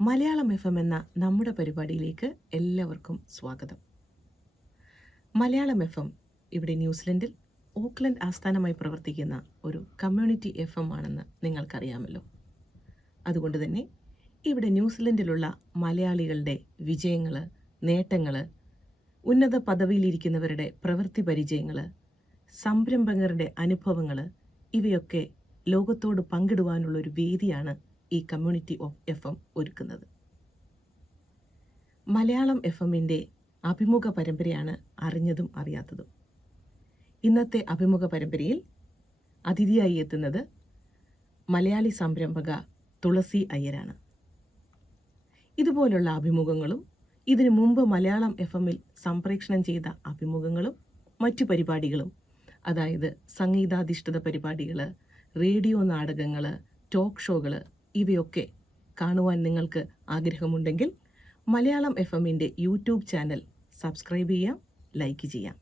Malayalam FM എന്ന നമ്മുടെ പരിപാടിയിലേക്ക് എല്ലാവർക്കും സ്വാഗതം. മലയാളം FM ഇവിടെ ന്യൂസിലൻഡിൽ ഓക്ലൻഡ് ആസ്ഥാനമായി പ്രവർത്തിക്കുന്ന ഒരു കമ്മ്യൂണിറ്റി FM ആണെന്ന് നിങ്ങൾക്കറിയാമല്ലോ. അതുകൊണ്ട് തന്നെ ഇവിടെ ന്യൂസിലൻഡിലുള്ള മലയാളികളുടെ വിജയങ്ങൾ, നേട്ടങ്ങൾ, ഉന്നത പദവിയിലിരിക്കുന്നവരുടെ പ്രവൃത്തി പരിചയങ്ങൾ, സംരംഭകരുടെ അനുഭവങ്ങൾ ഇവയൊക്കെ ലോകത്തോട് പങ്കിടുവാനുള്ളൊരു വേദിയാണ് ഈ കമ്മ്യൂണിറ്റി FM ഒരുക്കുന്നത്. മലയാളം FMൻ്റെ അഭിമുഖ പരമ്പരയാണ് അറിഞ്ഞതും അറിയാത്തതും. ഇന്നത്തെ അഭിമുഖ പരമ്പരയിൽ അതിഥിയായി എത്തുന്നത് മലയാളി സംരംഭക തുളസി അയ്യരാണ്. ഇതുപോലുള്ള അഭിമുഖങ്ങളും ഇതിനു മുമ്പ് മലയാളം FMൽ സംപ്രേഷണം ചെയ്ത അഭിമുഖങ്ങളും മറ്റു പരിപാടികളും, അതായത് സംഗീതാധിഷ്ഠിത പരിപാടികൾ, റേഡിയോ നാടകങ്ങൾ, ടോക്ക് ഷോകൾ ഇവയൊക്കെ കാണുവാൻ നിങ്ങൾക്ക് ആഗ്രഹമുണ്ടെങ്കിൽ മലയാളം FMൻ്റെ യൂട്യൂബ് ചാനൽ സബ്സ്ക്രൈബ് ചെയ്യാം, ലൈക്ക് ചെയ്യാം.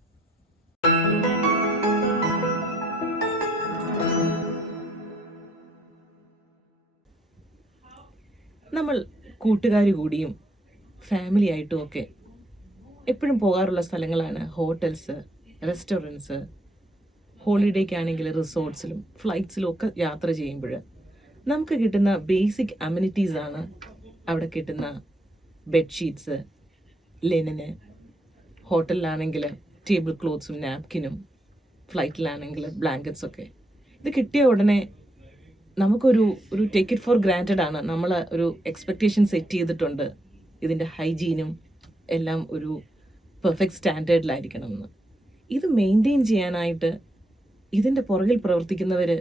നമ്മൾ കൂട്ടുകാർ കൂടിയും ഫാമിലി ആയിട്ടും ഒക്കെ എപ്പോഴും പോകാറുള്ള സ്ഥലങ്ങളാണ് ഹോട്ടൽസ്, റെസ്റ്റോറൻറ്റ്സ്, ഹോളിഡേക്കാണെങ്കിൽ റിസോർട്ട്സിലും ഫ്ലൈറ്റ്സിലും ഒക്കെ യാത്ര ചെയ്യുമ്പോൾ നമുക്ക് കിട്ടുന്ന ബേസിക് അമ്യൂണിറ്റീസ് ആണ് അവിടെ കിട്ടുന്ന ബെഡ്ഷീറ്റ്സ്, ലിനന്, ഹോട്ടലിലാണെങ്കിൽ ടേബിൾ ക്ലോത്ത്സും നാപ്കിനും, ഫ്ലൈറ്റിലാണെങ്കിൽ ബ്ലാങ്കറ്റ്സൊക്കെ. ഇത് കിട്ടിയ ഉടനെ നമുക്കൊരു ടേക്ക് ഇറ്റ് ഫോർ ഗ്രാൻറ്റഡ് ആണ്. നമ്മൾ ഒരു എക്സ്പെക്റ്റേഷൻ സെറ്റ് ചെയ്തിട്ടുണ്ട്, ഇതിൻ്റെ ഹൈജീനും എല്ലാം ഒരു പെർഫെക്റ്റ് സ്റ്റാൻഡേർഡിലായിരിക്കണം എന്ന്. ഇത് മെയിൻറ്റെയിൻ ചെയ്യാനായിട്ട് ഇതിൻ്റെ പുറകിൽ പ്രവർത്തിക്കുന്നവർ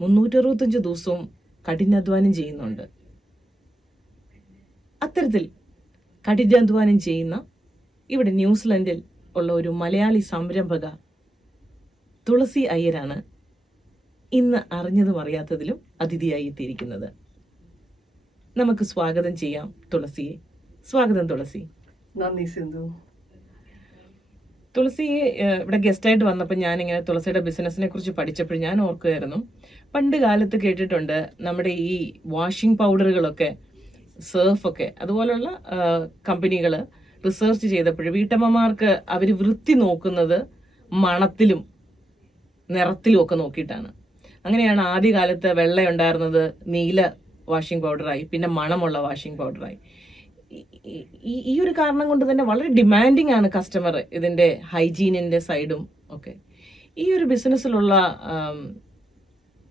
365 ദിവസവും കഠിനാധ്വാനം ചെയ്യുന്നുണ്ട്. അത്തരത്തിൽ കഠിനാധ്വാനം ചെയ്യുന്ന ഇവിടെ ന്യൂസിലൻഡിൽ ഉള്ള ഒരു മലയാളി സംരംഭക തുളസി അയ്യരാണ് ഇന്ന് അറിഞ്ഞതും അറിയാത്തതിലും അതിഥിയായി എത്തിയിരിക്കുന്നത്. നമുക്ക് സ്വാഗതം ചെയ്യാം തുളസിയെ. സ്വാഗതം തുളസി. നന്ദി സിന്ധു. തുളസി ഇവിടെ ഗസ്റ്റായിട്ട് വന്നപ്പോൾ ഞാനിങ്ങനെ തുളസിയുടെ ബിസിനസ്സിനെ കുറിച്ച് പഠിച്ചപ്പോൾ ഞാൻ ഓർക്കുമായിരുന്നു, പണ്ട് കാലത്ത് കേട്ടിട്ടുണ്ട് നമ്മുടെ ഈ വാഷിംഗ് പൗഡറുകളൊക്കെ, സർഫൊക്കെ, അതുപോലുള്ള കമ്പനികൾ റിസർച്ച് ചെയ്തപ്പോൾ വീട്ടമ്മമാർക്ക് അവർ വൃത്തി നോക്കുന്നത് മണത്തിലും നിറത്തിലും ഒക്കെ നോക്കിയിട്ടാണ്. അങ്ങനെയാണ് ആദ്യകാലത്ത് വെള്ള ഉണ്ടായിരുന്നത് നീല വാഷിംഗ് പൗഡറായി, പിന്നെ മണമുള്ള വാഷിംഗ് പൗഡറായി. ഈ ഒരു കാരണം കൊണ്ട് തന്നെ വളരെ ഡിമാൻഡിങ് ആണ് കസ്റ്റമർ ഇതിന്റെ ഹൈജീനിന്റെ സൈഡും ഒക്കെ. ഈ ഒരു ബിസിനസ്സിലുള്ള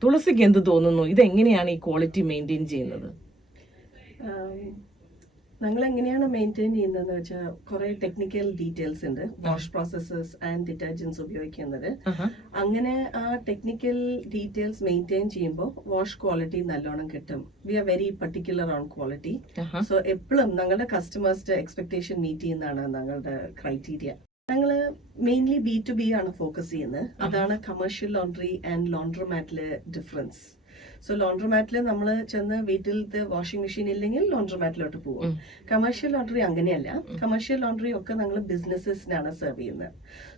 തുളസിക്ക് എന്ത് തോന്നുന്നു, ഇതെങ്ങനെയാണ് ഈ ക്വാളിറ്റി മെയിൻറ്റെയിൻ ചെയ്യുന്നത്? ഞങ്ങൾ എങ്ങനെയാണ് മെയിൻറ്റെയിൻ ചെയ്യുന്നതെന്ന് വെച്ചാൽ കുറെ ടെക്നിക്കൽ ഡീറ്റെയിൽസ് ഉണ്ട്. വാഷ് പ്രോസസ്സസ് ആൻഡ് ഡിറ്റർജൻസ് ഉപയോഗിക്കുന്നത്. അങ്ങനെ ആ ടെക്നിക്കൽ ഡീറ്റെയിൽസ് മെയിൻറ്റെയിൻ ചെയ്യുമ്പോൾ വാഷ് ക്വാളിറ്റി നല്ലോണം കിട്ടും. We are very particular on quality. So എപ്പോഴും ഞങ്ങളുടെ കസ്റ്റമേഴ്സിന്റെ എക്സ്പെക്ടേഷൻ മീറ്റ് ചെയ്യുന്നതാണ് ഞങ്ങളുടെ ക്രൈറ്റീരിയ. ഞങ്ങൾ മെയിൻലി B2B ആണ് ഫോക്കസ് ചെയ്യുന്നത്. അതാണ് കമേഴ്ഷ്യൽ ലോണ്ടറി ആൻഡ് ലോണ്ട്രോമാറ്റിലെ ഡിഫറൻസ്. സോ ലോണ്ട്രോമാറ്റിൽ നമ്മൾ ചെന്ന് വീട്ടിലത്തെ വാഷിംഗ് മെഷീൻ ഇല്ലെങ്കിൽ ലോണ്ട്രോമാറ്റിലോട്ട് പോകും. കമേഴ്ഷ്യൽ ലോണ്ടറി അങ്ങനെയല്ല. കമേഴ്ഷ്യൽ ലോണ്ടറി ഒക്കെ ഞങ്ങൾ ബിസിനസ്സിനാണ് സെർവ് ചെയ്യുന്നത്.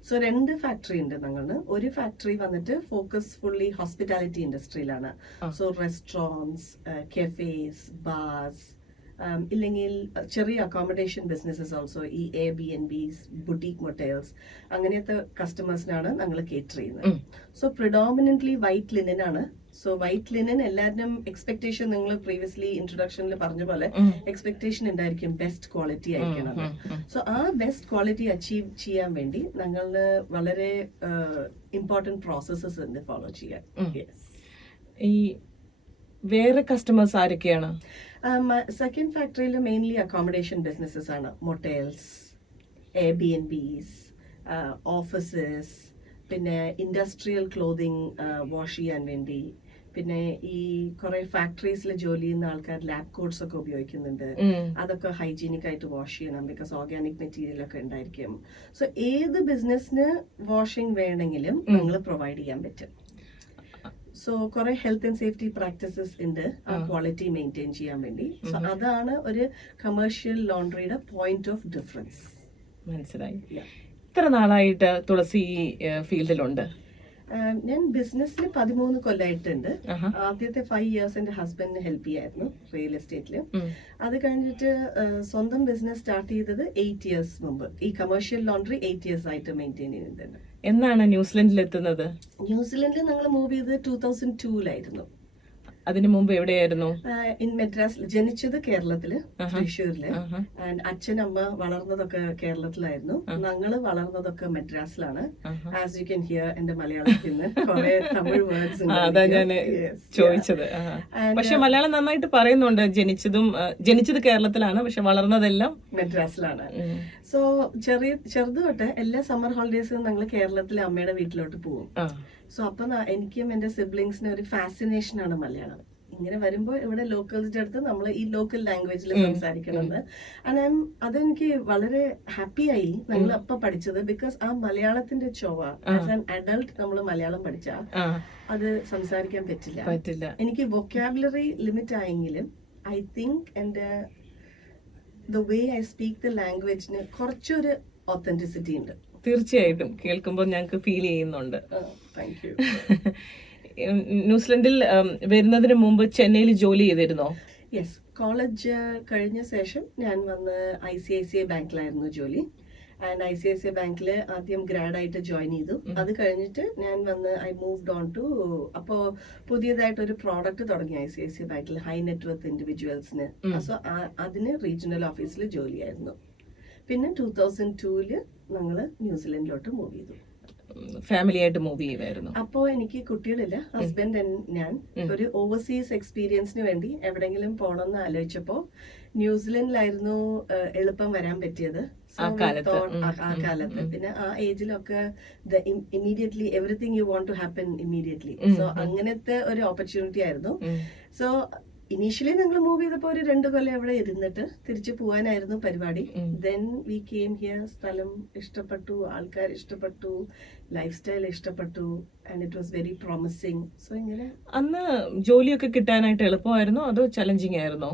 സോ 2 ഫാക്ടറി ഉണ്ട് ഞങ്ങൾ. ഒരു ഫാക്ടറി വന്നിട്ട് ഫോക്കസ് ഫുള്ളി ഹോസ്പിറ്റാലിറ്റി ഇൻഡസ്ട്രിയിലാണ്. സോ റെസ്റ്റോറൻറ്റ്സ്, കഫേസ്, ബാർസ്, ഇല്ലെങ്കിൽ ചെറിയ അക്കോമഡേഷൻ ബിസിനസ്സസ് ഓൾസോ, ഈ Airbnbs, ബുട്ടീക് മൊട്ടേൽസ്, അങ്ങനത്തെ കസ്റ്റമേഴ്സിനാണ് ഞങ്ങൾ കേറ്റർ ചെയ്യുന്നത്. സോ പ്രിഡോമിനന്റ്ലി വൈറ്റ് ലിനൻ ആണ്. സോ വൈറ്റ് ലിനൻ എല്ലാവരും എക്സ്പെക്ടേഷൻ, നിങ്ങൾ പ്രീവിയസ്ലി ഇൻട്രൊഡക്ഷനിൽ പറഞ്ഞ പോലെ എക്സ്പെക്ടേഷൻ ഉണ്ടായിരിക്കും ബെസ്റ്റ് ക്വാളിറ്റി ആയിരിക്കണം. സോ ആ ബെസ്റ്റ് ക്വാളിറ്റി അച്ചീവ് ചെയ്യാൻ വേണ്ടി ഞങ്ങളുടെ വളരെ ഇമ്പോർട്ടന്റ് പ്രോസസ്സസ് ഉണ്ട് ഫോളോ ചെയ്യാൻ. ഈ വേറെ കസ്റ്റമേഴ്സ് ആരൊക്കെയാണ്? സെക്കൻഡ് ഫാക്ടറിയിൽ മെയിൻലി അക്കോമഡേഷൻ ബിസിനസ്സസ് ആണ്. മൊട്ടേൽസ്, Airbnbs, ഓഫീസസ്, പിന്നെ ഇൻഡസ്ട്രിയൽ ക്ലോതിങ് വാഷ് ചെയ്യാൻ വേണ്ടി, പിന്നെ ഈ കുറെ ഫാക്ടറീസിൽ ജോലി ചെയ്യുന്ന ആൾക്കാർ ലാബ് കോട്ട്സ് ഒക്കെ ഉപയോഗിക്കുന്നുണ്ട്. അതൊക്കെ ഹൈജീനിക് ആയിട്ട് വാഷ് ചെയ്യണം, ബിക്കോസ് ഓർഗാനിക് മെറ്റീരിയൽ ഒക്കെ ഉണ്ടായിരിക്കും. സോ ഏത് ബിസിനസ്സിന് വാഷിംഗ് വേണമെങ്കിലും നിങ്ങൾ പ്രൊവൈഡ് ചെയ്യാൻ പറ്റും. സോ കുറെ ഹെൽത്ത് ആൻഡ് സേഫ്റ്റി പ്രാക്ടീസസ് ഉണ്ട് ആ ക്വാളിറ്റി മെയിൻറ്റെയിൻ ചെയ്യാൻ വേണ്ടി. സോ അതാണ് ഒരു കമേഴ്ഷ്യൽ ലോണ്ടറിയുടെ പോയിന്റ് ഓഫ് ഡിഫറൻസ്. മനസ്സിലായി. ഇത്ര നാളായിട്ട് തുളസി ഫീൽഡിലുണ്ട്. ഞാൻ ബിസിനസ്സിൽ 13 കൊല്ലമായിട്ടുണ്ട്. ആഹാ. ആദ്യത്തെ 5 years എന്റെ ഹസ്ബൻഡിന് ഹെൽപ്പ് ചെയ്യായിരുന്നു റിയൽ എസ്റ്റേറ്റില്. ഉം. അത് കഴിഞ്ഞിട്ട് സ്വന്തം ബിസിനസ് സ്റ്റാർട്ട് ചെയ്തത് 8 years മുമ്പ്. ഈ കമേഴ്ഷ്യൽ ലോണ്ടറി 8 years ആയിട്ട് മെയിൻറ്റെയിൻ ചെയ്യുന്നുണ്ട്. എന്നാണ് ന്യൂസിലൻഡിൽ എത്തുന്നത്? ന്യൂസിലൻഡിൽ ഞങ്ങൾ മൂവ് ചെയ്തത് 2002-ലായിരുന്നു. അതിനു മുമ്പ് എവിടെയായിരുന്നു? ഇൻ മെഡ്രാസ്. ജനിച്ചത് കേരളത്തില്, ആഹാ. തൃശ്ശൂരില്. ആഹാ. ആൻഡ് അച്ഛനമ്മ വളർന്നതൊക്കെ കേരളത്തിലായിരുന്നു. ഞങ്ങള് വളർന്നതൊക്കെ മെഡ്രാസിലാണ്. ആഹാ. ആസ് യു ക്യാൻ ഹിയർ എന്റെ മലയാളത്തിൽ നിന്ന് കുറെ തമിഴ് വേർഡ്സ് അതാ ഞാൻ ചോദിച്ചത്. പക്ഷെ മലയാളം നന്നായിട്ട് പറയുന്നുണ്ട്. ജനിച്ചത് കേരളത്തിലാണ്, പക്ഷെ വളർന്നതെല്ലാം മെഡ്രാസിലാണ്. സോ ചെറുത് തൊട്ട് എല്ലാ സമ്മർ ഹോളിഡേയ്സും ഞങ്ങൾ കേരളത്തിലെ അമ്മയുടെ വീട്ടിലോട്ട് പോകും. സോ അപ്പൊ എനിക്കും എന്റെ സിബ്ലിങ്സിന് ഒരു ഫാസിനേഷൻ ആണ് മലയാളം. ഇങ്ങനെ വരുമ്പോ ഇവിടെ ലോക്കൽസിന്റെ അടുത്ത് നമ്മൾ ഈ ലോക്കൽ ലാംഗ്വേജിൽ സംസാരിക്കണമെന്ന്. അതെനിക്ക് വളരെ ഹാപ്പിയായി ഞങ്ങൾ അപ്പൊ പഠിച്ചത്. ബിക്കോസ് ആ മലയാളത്തിന്റെ ചൊവ്വ ആസ് ആൻ അഡൾട്ട് നമ്മൾ മലയാളം പഠിച്ചാൽ അത് സംസാരിക്കാൻ പറ്റില്ല. എനിക്ക് വൊക്കാബുലറി ലിമിറ്റ് ആയെങ്കിലും ഐ തിങ്ക് എന്റെ the way I speak the ലാംഗ്വേജിന് കുറച്ചൊരു ഒത്തന്റിസിറ്റി ഉണ്ട്. തീർച്ചയായിട്ടും കേൾക്കുമ്പോൾ ഞങ്ങൾക്ക് ഫീൽ ചെയ്യുന്നുണ്ട്. Thank you. ന്യൂസിലൻഡിൽ വരുന്നതിന് മുമ്പ് ചെന്നൈയിൽ ജോലി ചെയ്തിരുന്നോ? യെസ്, കോളേജ് കഴിഞ്ഞ ശേഷം ഞാൻ വന്ന് ICICI ബാങ്കിലായിരുന്നു ജോലി. ആൻഡ് ICICI ബാങ്കിൽ ആദ്യം ഗ്രാഡായിട്ട് ജോയിൻ ചെയ്തു. അത് കഴിഞ്ഞിട്ട് ഞാൻ വന്ന് ഐ മൂവ്ഡ് ഓൺ ടു, അപ്പോൾ പുതിയതായിട്ടൊരു പ്രോഡക്റ്റ് തുടങ്ങി ICICI ബാങ്കിൽ, ഹൈ നെറ്റ്വർത്ത് ഇൻഡിവിജ്വൽസിന്. സോ അതിന് റീജിയണൽ ഓഫീസിൽ ജോലിയായിരുന്നു. പിന്നെ 2002 ഞങ്ങള് ന്യൂസിലൻഡിലോട്ട് മൂവ് ചെയ്തു. ഫാമിലി ആയിട്ട് മൂവ് ചെയ്തായിരുന്നു. അപ്പോ എനിക്ക് കുട്ടികളില്ല. ഹസ്ബൻഡ് ഞാൻ ഒരു ഓവർസീസ് എക്സ്പീരിയൻസിന് വേണ്ടി എവിടെങ്കിലും പോകണമെന്ന് ആലോചിച്ചപ്പോ ന്യൂസിലൻഡിലായിരുന്നു എളുപ്പം വരാൻ പറ്റിയത്. ആ കാലത്ത് പിന്നെ ആ ഏജിലൊക്കെ immediately everything you want to happen immediately. So അങ്ങനത്തെ ഒരു ഓപ്പർച്യൂണിറ്റി ആയിരുന്നു. സോ ഇനീഷ്യലി ഞങ്ങൾ മൂവ് ചെയ്തപ്പോ ഒരു 2 കൊല്ലം അവിടെ ഇരുന്നിട്ട് തിരിച്ചു പോവാനായിരുന്നു പരിപാടി. Then we came here. സ്ഥലം ഇഷ്ടപ്പെട്ടു, ആൾക്കാർ ഇഷ്ടപ്പെട്ടു, ലൈഫ് സ്റ്റൈൽ ഇഷ്ടപ്പെട്ടു, and it was very promising. So ഇങ്ങനെ. അന്ന് ജോലിയൊക്കെ കിട്ടാനായിട്ട് എളുപ്പമായിരുന്നോ അതോ ചലഞ്ചിങ് ആയിരുന്നോ?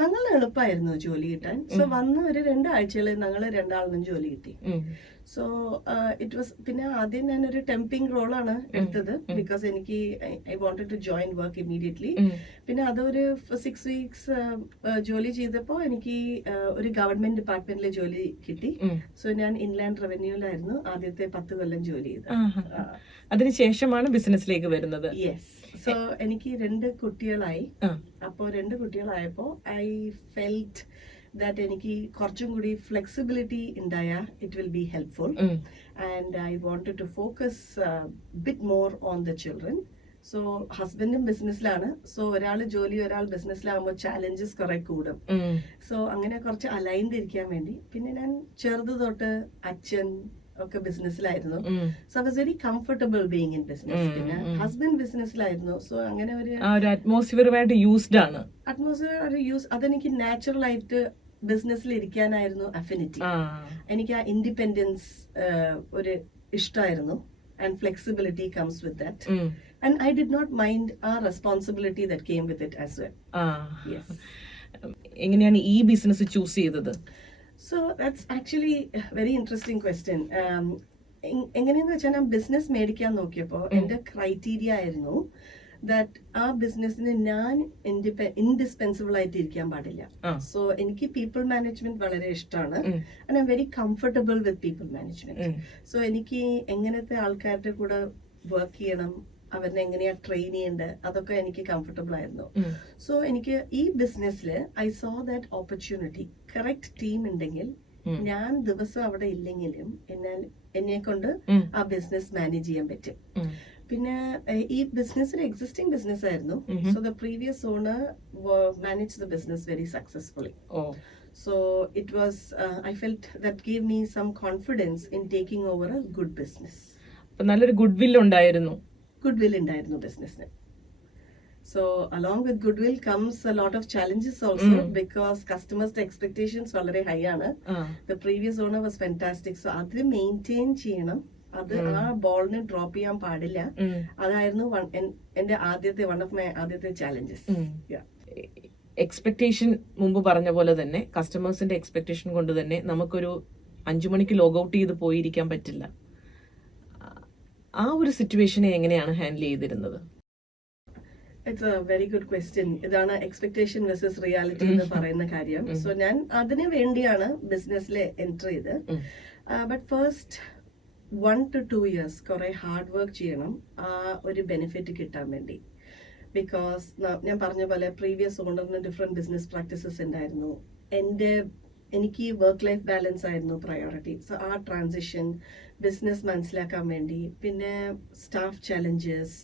ഞങ്ങൾ എളുപ്പമായിരുന്നു ജോലി കിട്ടാൻ. സോ വന്ന് ഒരു 2 ആഴ്ചയിൽ ഞങ്ങൾ 2 ആളിനും ജോലി കിട്ടി. So it was. പിന്നെ ആദ്യം ഞാൻ ഒരു ടെമ്പിംഗ് റോളാണ് എടുത്തത്. ബിക്കോസ് എനിക്ക് I wanted to join work immediately. പിന്നെ അതൊരു 6 weeks ജോലി ചെയ്തപ്പോൾ എനിക്ക് ഒരു ഗവൺമെന്റ് ഡിപ്പാർട്ട്മെന്റിൽ ജോലി കിട്ടി. സോ ഞാൻ ഇൻലാൻഡ് റവന്യൂലായിരുന്നു ആദ്യത്തെ 10 കൊല്ലം ജോലി ചെയ്തത്. അതിനുശേഷമാണ് ബിസിനസ്സിലേക്ക് വരുന്നത്. യെസ്. സോ എനിക്ക് 2 കുട്ടികളായി. അപ്പോ 2 കുട്ടികളായപ്പോ ഐ ഫെൽറ്റ് that എനിക്ക് കുറച്ചും കൂടി ഫ്ലെക്സിബിലിറ്റി ഉണ്ടായാൽ it will be helpful. And I wanted to focus bit more on the children. So ഹസ്ബൻഡും ബിസിനസ്സിലാണ്. സോ ഒരാൾ ജോലി ഒരാൾ ബിസിനസ്സിലാകുമ്പോൾ ചാലഞ്ചസ് കുറെ കൂടും. സോ അങ്ങനെ കുറച്ച് അലൈൻഡ് ഇരിക്കാൻ വേണ്ടി പിന്നെ ഞാൻ ചെറുത് തൊട്ട് അച്ഛൻ ഒക്കെ ബിസിനസ്സിലായിരുന്നു. So I was very comfortable being in business. പിന്നെ ഹസ്ബൻഡ് ബിസിനസ്സിലായിരുന്നു. സോ അങ്ങനെ ഒരു അറ്റ്മോസ്ഫിയറുമായിട്ട് യൂസ്ഡ് ആണ്. അതെനിക്ക് നാച്ചുറൽ ആയിട്ട് ബിസിനസ്സിൽ ഇരിക്കാനായിരുന്നു അഫിനിറ്റി. എനിക്ക് ആ ഇൻഡിപെൻഡൻസ് ഒരു ഇഷ്ടമായിരുന്നു. And flexibility comes with that. And I did not mind ആ responsibility that came with it as well. എങ്ങനെയാണ് ഈ ബിസിനസ് ചൂസ് ചെയ്തത്? So that's actually a very interesting question. എങ്ങനെയെന്ന് വെച്ചാൽ ഞാൻ ബിസിനസ് മേടിക്കാൻ നോക്കിയപ്പോൾ എന്റെ ക്രൈറ്റീരിയ ആയിരുന്നു ദാറ്റ് ആ ബിസിനസ്സിന് ഞാൻ ഇൻഡിസ്പെൻസിബിൾ ആയിട്ട് ഇരിക്കാൻ പാടില്ല. സോ എനിക്ക് പീപ്പിൾ മാനേജ്മെന്റ് വളരെ ഇഷ്ടമാണ്. And I am very comfortable with people management. So എനിക്ക് എങ്ങനത്തെ ആൾക്കാരുടെ കൂടെ വർക്ക് ചെയ്യണം, അവരെ എങ്ങനെയാ ട്രെയിൻ ചെയ്യേണ്ടത്, അതൊക്കെ എനിക്ക് കംഫർട്ടബിൾ ആയിരുന്നു. സോ എനിക്ക് ഈ ബിസിനസ്സിൽ I so that opportunity. Correct team ഉണ്ടെങ്കിൽ ഞാൻ ദിവസം അവിടെ ഇല്ലെങ്കിലും എന്നെ കൊണ്ട് ആ ബിസിനസ് മാനേജ് ചെയ്യാൻ പറ്റും. പിന്നെ ഈ ബിസിനസ് ഒരു എക്സിസ്റ്റിംഗ് ബിസിനസ് ആയിരുന്നു. So the previous owner manage the business very successfully. So it was, I felt that gave me some confidence in taking over a good business. നല്ലൊരു ഗുഡ് വിൽ ഉണ്ടായിരുന്നു. Goodwill ഉണ്ടായിരുന്നു ബിസിനസ്സിന്. So along with goodwill comes a lot of challenges also, because customers' expectations വളരെ high ആണ്. The previous owner was fantastic. So അത് maintain ചെയ്യണം. അത് ആ ബോളിനെ ഡ്രോപ്പ് ചെയ്യാൻ പാടില്ല. അതായിരുന്നു എന്റെ വൺ ഓഫ് മൈ ആദ്യത്തെ ചാലഞ്ചസ്. എക്സ്പെക്ടേഷൻ മുമ്പ് പറഞ്ഞ പോലെ തന്നെ കസ്റ്റമേഴ്സിന്റെ എക്സ്പെക്ടേഷൻ കൊണ്ട് തന്നെ നമുക്കൊരു 5 മണിക്ക് ലോഗ് ഔട്ട് ചെയ്ത് പോയിരിക്കാൻ പറ്റില്ല. ആ ഒരു സിറ്റുവേഷനെ എങ്ങനെയാണ് ഹാൻഡിൽ ചെയ്തിരുന്നത്? It's A very good question. ഇതാണ് എക്സ്പെക്ടേഷൻ വെസസ് റിയാലിറ്റി എന്ന് പറയുന്ന കാര്യം. സോ ഞാൻ അതിന് വേണ്ടിയാണ് ബിസിനസ്സിൽ എൻറ്റർ ചെയ്ത്. ബട്ട് ഫസ്റ്റ് 1 to 2 years കുറെ ഹാർഡ് വർക്ക് ചെയ്യണം ആ ഒരു ബെനിഫിറ്റ് കിട്ടാൻ വേണ്ടി. ബിക്കോസ് ഞാൻ പറഞ്ഞ പോലെ പ്രീവിയസ് ഓണറിന് ഡിഫറെന്റ് ബിസിനസ് പ്രാക്ടീസസ് ഉണ്ടായിരുന്നു. എനിക്ക് വർക്ക് ലൈഫ് ബാലൻസ് ആയിരുന്നു പ്രയോറിറ്റി. സോ ആ ട്രാൻസിഷൻ ബിസിനസ് മനസ്സിലാക്കാൻ വേണ്ടി, പിന്നെ സ്റ്റാഫ് ചാലഞ്ചസ്,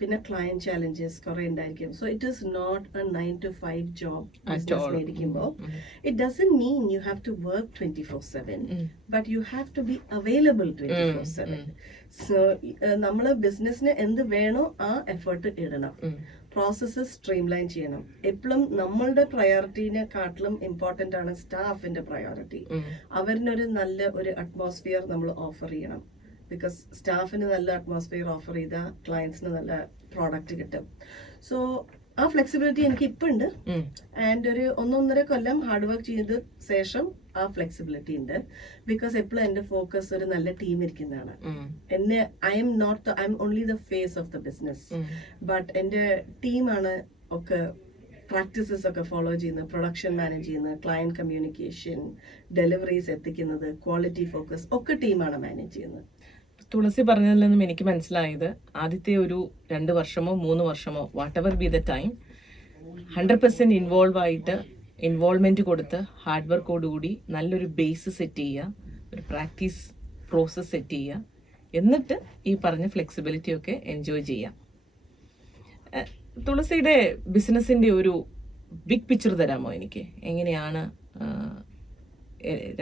പിന്നെ ക്ലയന്റ് ചാലഞ്ചസ് കുറെ ഉണ്ടായിരിക്കും. So it is not a 9 to 5 job business മേടിക്കുമ്പോൾ. It doesn't mean you have to work 24/7, but you have to be available 24/7. So നമ്മൾ ബിസിനസ്സിന് എന്ത് വേണോ ആ എഫേർട്ട് ഇടണം. പ്രോസസ്സ് സ്ട്രീംലൈൻ ചെയ്യണം. എപ്പോഴും നമ്മളുടെ പ്രയോറിറ്റിനെക്കാട്ടിലും ഇമ്പോർട്ടന്റ് ആണ് സ്റ്റാഫിന്റെ പ്രയോറിറ്റി. അവരിനൊരു നല്ല ഒരു അറ്റ്മോസ്ഫിയർ നമ്മൾ ഓഫർ ചെയ്യണം. ബിക്കോസ് സ്റ്റാഫിന് നല്ല അറ്റ്മോസ്ഫിയർ ഓഫർ ചെയ്താൽ ക്ലയൻസിന് നല്ല പ്രോഡക്റ്റ് കിട്ടും. സോ ആ ഫ്ലെക്സിബിലിറ്റി എനിക്ക് ഇപ്പം ഉണ്ട്. ആൻഡ് ഒരു 1.5 കൊല്ലം ഹാർഡ് വർക്ക് ചെയ്ത ശേഷം ആ ഫ്ലെക്സിബിലിറ്റി ഉണ്ട്. ബിക്കോസ് എപ്പോഴും എന്റെ ഫോക്കസ് ഒരു നല്ല ടീം ഇരിക്കുന്നതാണ്. I'm only the face of the business, but എന്റെ ടീമാണ് ഒക്കെ പ്രാക്ടീസസ് ഒക്കെ ഫോളോ ചെയ്യുന്നത്, പ്രൊഡക്ഷൻ മാനേജ് ചെയ്യുന്നത്, ക്ലയന്റ് കമ്മ്യൂണിക്കേഷൻ, ഡെലിവറീസ് എത്തിക്കുന്നത്, ക്വാളിറ്റി ഫോക്കസ് ഒക്കെ ടീമാണ് മാനേജ് ചെയ്യുന്നത്. തുളസി പറഞ്ഞതിൽ നിന്നും എനിക്ക് മനസ്സിലായത്, ആദ്യത്തെ ഒരു 2 വർഷമോ 3 വർഷമോ what ever B the time 100% involvement കൊടുത്ത് ഹാർഡ് വർക്കോടുകൂടി നല്ലൊരു ബേസ് സെറ്റ് ചെയ്യുക, ഒരു പ്രാക്ടീസ് പ്രോസസ് സെറ്റ് ചെയ്യുക, എന്നിട്ട് ഈ പറഞ്ഞ ഫ്ലെക്സിബിലിറ്റി ഒക്കെ എൻജോയ് ചെയ്യാം. തുളസിയുടെ ബിസിനസിന്റെ ഒരു ബിഗ് പിക്ചർ തരാമോ എനിക്ക്? എങ്ങനെയാണ്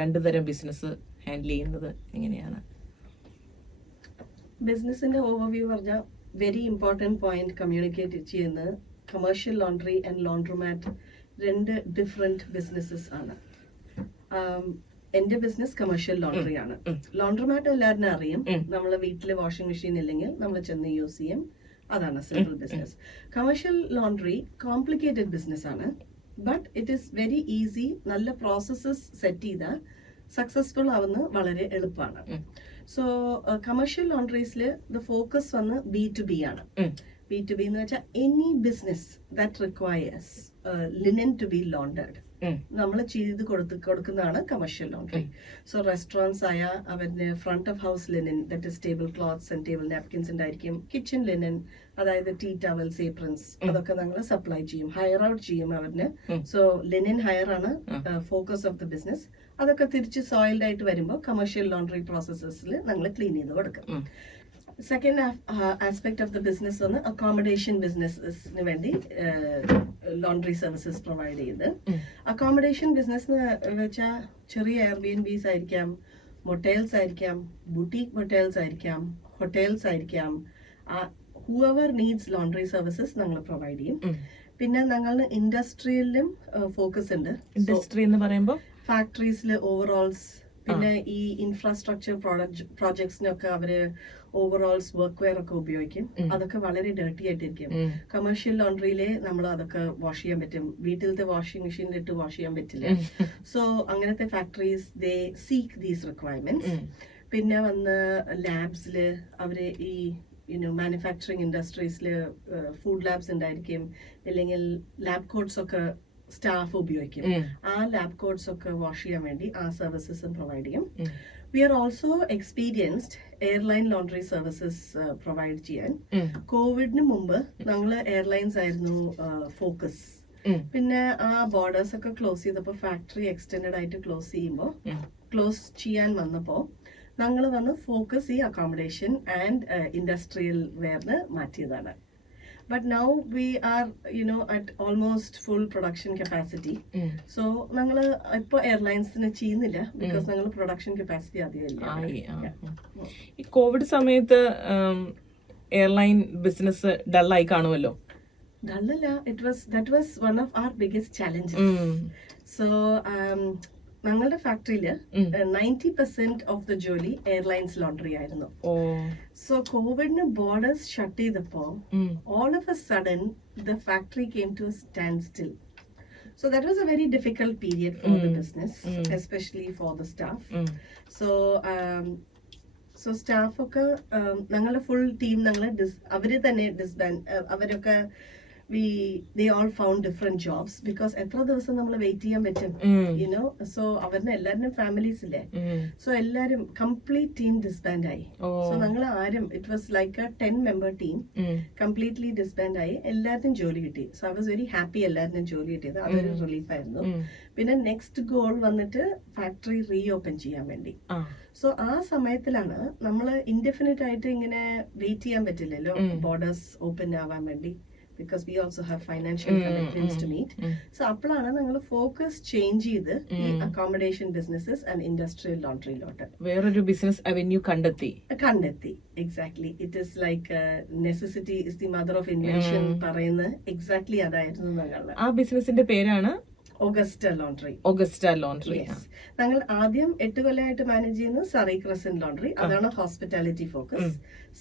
2 തരം ബിസിനസ് ഹാൻഡിൽ ചെയ്യുന്നത് എങ്ങനെയാണ്? ബിസിനസിന്റെ ഓവർവ്യൂ പറഞ്ഞാൽ വെരി ഇമ്പോർട്ടൻറ്റ് പോയിന്റ് കമ്മ്യൂണിക്കേറ്റ് ചെയ്യുന്നത് commercial laundry and laundromat 2 different businesses ആണ്. എന്റെ ബിസിനസ് കമേഴ്ഷ്യൽ ലോണ്ടറി ആണ്. ലോണ്ട്രോമാറ്റ് എല്ലാവരും അറിയും. നമ്മളെ വീട്ടില് വാഷിംഗ് മെഷീൻ ഇല്ലെങ്കിൽ നമ്മൾ ചെന്ന് യൂസ് ചെയ്യും. അതാണ് simple business. Commercial laundry complicated business ആണ്. But it is very easy. നല്ല പ്രോസസ്സസ് സെറ്റ് ചെയ്താൽ സക്സസ്ഫുൾ ആവുന്ന വളരെ എളുപ്പമാണ്. സോ കമേഴ്ഷ്യൽ ലോണ്ടറീസിൽ ദ ഫോക്കസ് വന്ന് B2B ആണ്. B2B എന്ന് വെച്ചാൽ any business that requires linen to be laundered നമ്മൾ ചെയ്ത് കൊടുക്കുന്നതാണ് കമേഴ്ഷ്യൽ ലോണ്ടറി. സോ റെസ്റ്റോറൻറ്റ്സ് ആയ അവരുടെ front of house linen, that is table cloths and table napkins ഉണ്ടായിരിക്കും. കിച്ചൺ ലിനൻ, അതായത് ടീ ടവൽസ്, ഏപ്രൻസ്, അതൊക്കെ ഞങ്ങൾ സപ്ലൈ ചെയ്യും, ഹയർ ഔട്ട് ചെയ്യും അവരിന്. സോ ലിനൻ ഹയർ ആണ് ഫോക്കസ് ഓഫ് ദ ബിസിനസ്. അതൊക്കെ തിരിച്ച് സോയിൽഡ് ആയിട്ട് വരുമ്പോൾ കമേഴ്ഷ്യൽ ലോണ്ടറി പ്രോസസ്സസിൽ ഞങ്ങൾ ക്ലീൻ ചെയ്ത് കൊടുക്കും. Second aspect of the business വന്ന് അക്കോമഡേഷൻ ബിസിനസ്സിന് വേണ്ടി ലോണ്ടറി സർവീസസ് പ്രൊവൈഡ് ചെയ്ത്. അക്കോമഡേഷൻ ബിസിനസ് എന്ന് വെച്ചാൽ ചെറിയ എയർബിഎൻബീസ് ആയിരിക്കാം, മൊട്ടേൽസ് ആയിരിക്കാം, ബുട്ടീക് മൊട്ടേൽസ് ആയിരിക്കാം, ഹോട്ടൽസ് ആയിരിക്കാം. ഹൂഎവർ നീഡ്സ് ലോണ്ടറി സർവീസസ് ഞങ്ങൾ പ്രൊവൈഡ് ചെയ്യും. പിന്നെ ഞങ്ങൾ ഇൻഡസ്ട്രിയിലും ഫോക്കസ് ഉണ്ട്. ഇൻഡസ്ട്രി എന്ന് പറയുമ്പോൾ ഫാക്ടറീസിൽ ഓവറോൾസ്, പിന്നെ ഈ ഇൻഫ്രാസ്ട്രക്ചർ പ്രോജക്ട്സിനൊക്കെ അവര് ഓവറോൾസ് വർക്ക് വെയർ ഒക്കെ ഉപയോഗിക്കും. അതൊക്കെ വളരെ ഡേർട്ടി ആയിട്ടിരിക്കും. കമേഴ്ഷ്യൽ ലോണ്ടറിയിലെ നമ്മൾ അതൊക്കെ വാഷ് ചെയ്യാൻ പറ്റും. വീട്ടിലത്തെ വാഷിംഗ് മെഷീനിൽ ഇട്ട് വാഷ് ചെയ്യാൻ പറ്റില്ല. സോ അങ്ങനത്തെ factories they seek these requirements. പിന്നെ വന്ന് ലാബ്സിൽ അവര് ഈ മാനുഫാക്ചറിങ് ഇൻഡസ്ട്രീസിൽ ഫുഡ് ലാബ്സ് ഉണ്ടായിരിക്കും, അല്ലെങ്കിൽ ലാബ് കോട്ട്സ് ഒക്കെ സ്റ്റാഫ് ഉപയോഗിക്കും. ആ ലാബ് കോട്ട്സ് ഒക്കെ വാഷ് ചെയ്യാൻ വേണ്ടി ആ സർവീസസും പ്രൊവൈഡ് ചെയ്യും. We are also experienced airline laundry services provide ചെയ്യാൻ. കോവിഡിന് മുമ്പ് ഞങ്ങൾ എയർലൈൻസ് ആയിരുന്നു ഫോക്കസ്. പിന്നെ ആ ബോർഡേഴ്സ് ഒക്കെ ക്ലോസ് ചെയ്തപ്പോൾ, ഫാക്ടറി എക്സ്റ്റെൻഡ് ആയിട്ട് ക്ലോസ് ചെയ്യാൻ വന്നപ്പോൾ ഞങ്ങൾ വന്ന് ഫോക്കസ് ഈ അക്കോമഡേഷൻ ആൻഡ് ഇൻഡസ്ട്രിയൽ വെയറിന് മാറ്റിയതാണ്. But now we are, at almost full production capacity. So, ഞങ്ങൾ ഇപ്പോൾ എയർലൈൻസിന് ചെയ്യുന്നില്ല, ബിക്കോസ് ഞങ്ങൾ പ്രൊഡക്ഷൻ കപ്പാസിറ്റി അധികമില്ല. ഈ കോവിഡ് സമയത്ത് എയർലൈൻ ബിസിനസ് ഡള്ളായി കാണുമല്ലോ? ഡള്ളല്ല, that was one of our biggest challenges. So, ഞങ്ങളുടെ ഫാക്ടറിയില് 90% ഓഫ് ദ ജോലി എയർലൈൻസ് ലോണ്ടറി ആയിരുന്നു. സോ കോവിഡിന് ബോർഡേഴ്സ് ഷട്ട് ചെയ്തപ്പോ all of a sudden the factory came to stand still. So that was a very difficult period for the business, especially for the staff. So so സ്റ്റാഫൊക്കെ ഞങ്ങളുടെ full team അവര് തന്നെ അവരൊക്കെ they all found different jobs because എത്ര ദിവസം നമ്മൾ wait ചെയ്യാൻ പറ്റും യുനോ. സോ അവരുടെ എല്ലാവരുടെയും ഫാമിലീസ് ഇല്ലേ, സോ എല്ലാരും കംപ്ലീറ്റ് ടീം ഡിസ്ബാൻഡ് ആയി. സോ ഞങ്ങൾ ആരും it was like a 10-member team completely disband ആയി. എല്ലാവരും ജോലി കിട്ടി. So I was very happy എല്ലാവരും ജോലി കിട്ടിയത്. അതൊരു റിലീഫ് ആയിരുന്നു. പിന്നെ നെക്സ്റ്റ് ഗോൾ വന്നിട്ട് ഫാക്ടറി റീ ഓപ്പൺ ചെയ്യാൻ വേണ്ടി. സോ ആ സമയത്തിലാണ് നമ്മൾ ഇൻഡെഫിനിറ്റ് ആയിട്ട് ഇങ്ങനെ വെയിറ്റ് ചെയ്യാൻ പറ്റില്ലല്ലോ ബോർഡേഴ്സ് ഓപ്പൺ ആവാൻ വേണ്ടി, because we also have financial commitments to meet. So അപ്പോഴാണ് ഞങ്ങൾ ഫോക്കസ് ചേഞ്ച് ചെയ്ത് ഈ accommodation businesses and industrial laundry ലോട്ട് വേറൊരു ബിസിനസ് അവന്യൂ കണ്ടെത്തി. Exactly. It is like necessity is the mother of invention പറയുന്നത് എക്സാക്ട്ലി അതായിരുന്നു ഞങ്ങളുടെ. ആ ബിസിനസിന്റെ പേരാണ് ഓഗസ്റ്റ ലോണ്ടറി. ഞങ്ങൾ ആദ്യം 8 കൊല്ലമായിട്ട് മാനേജ് ചെയ്യുന്നത് സറി ക്രസന്റ് ലോണ്ടറി, അതാണ് ഹോസ്പിറ്റാലിറ്റി ഫോക്കസ്.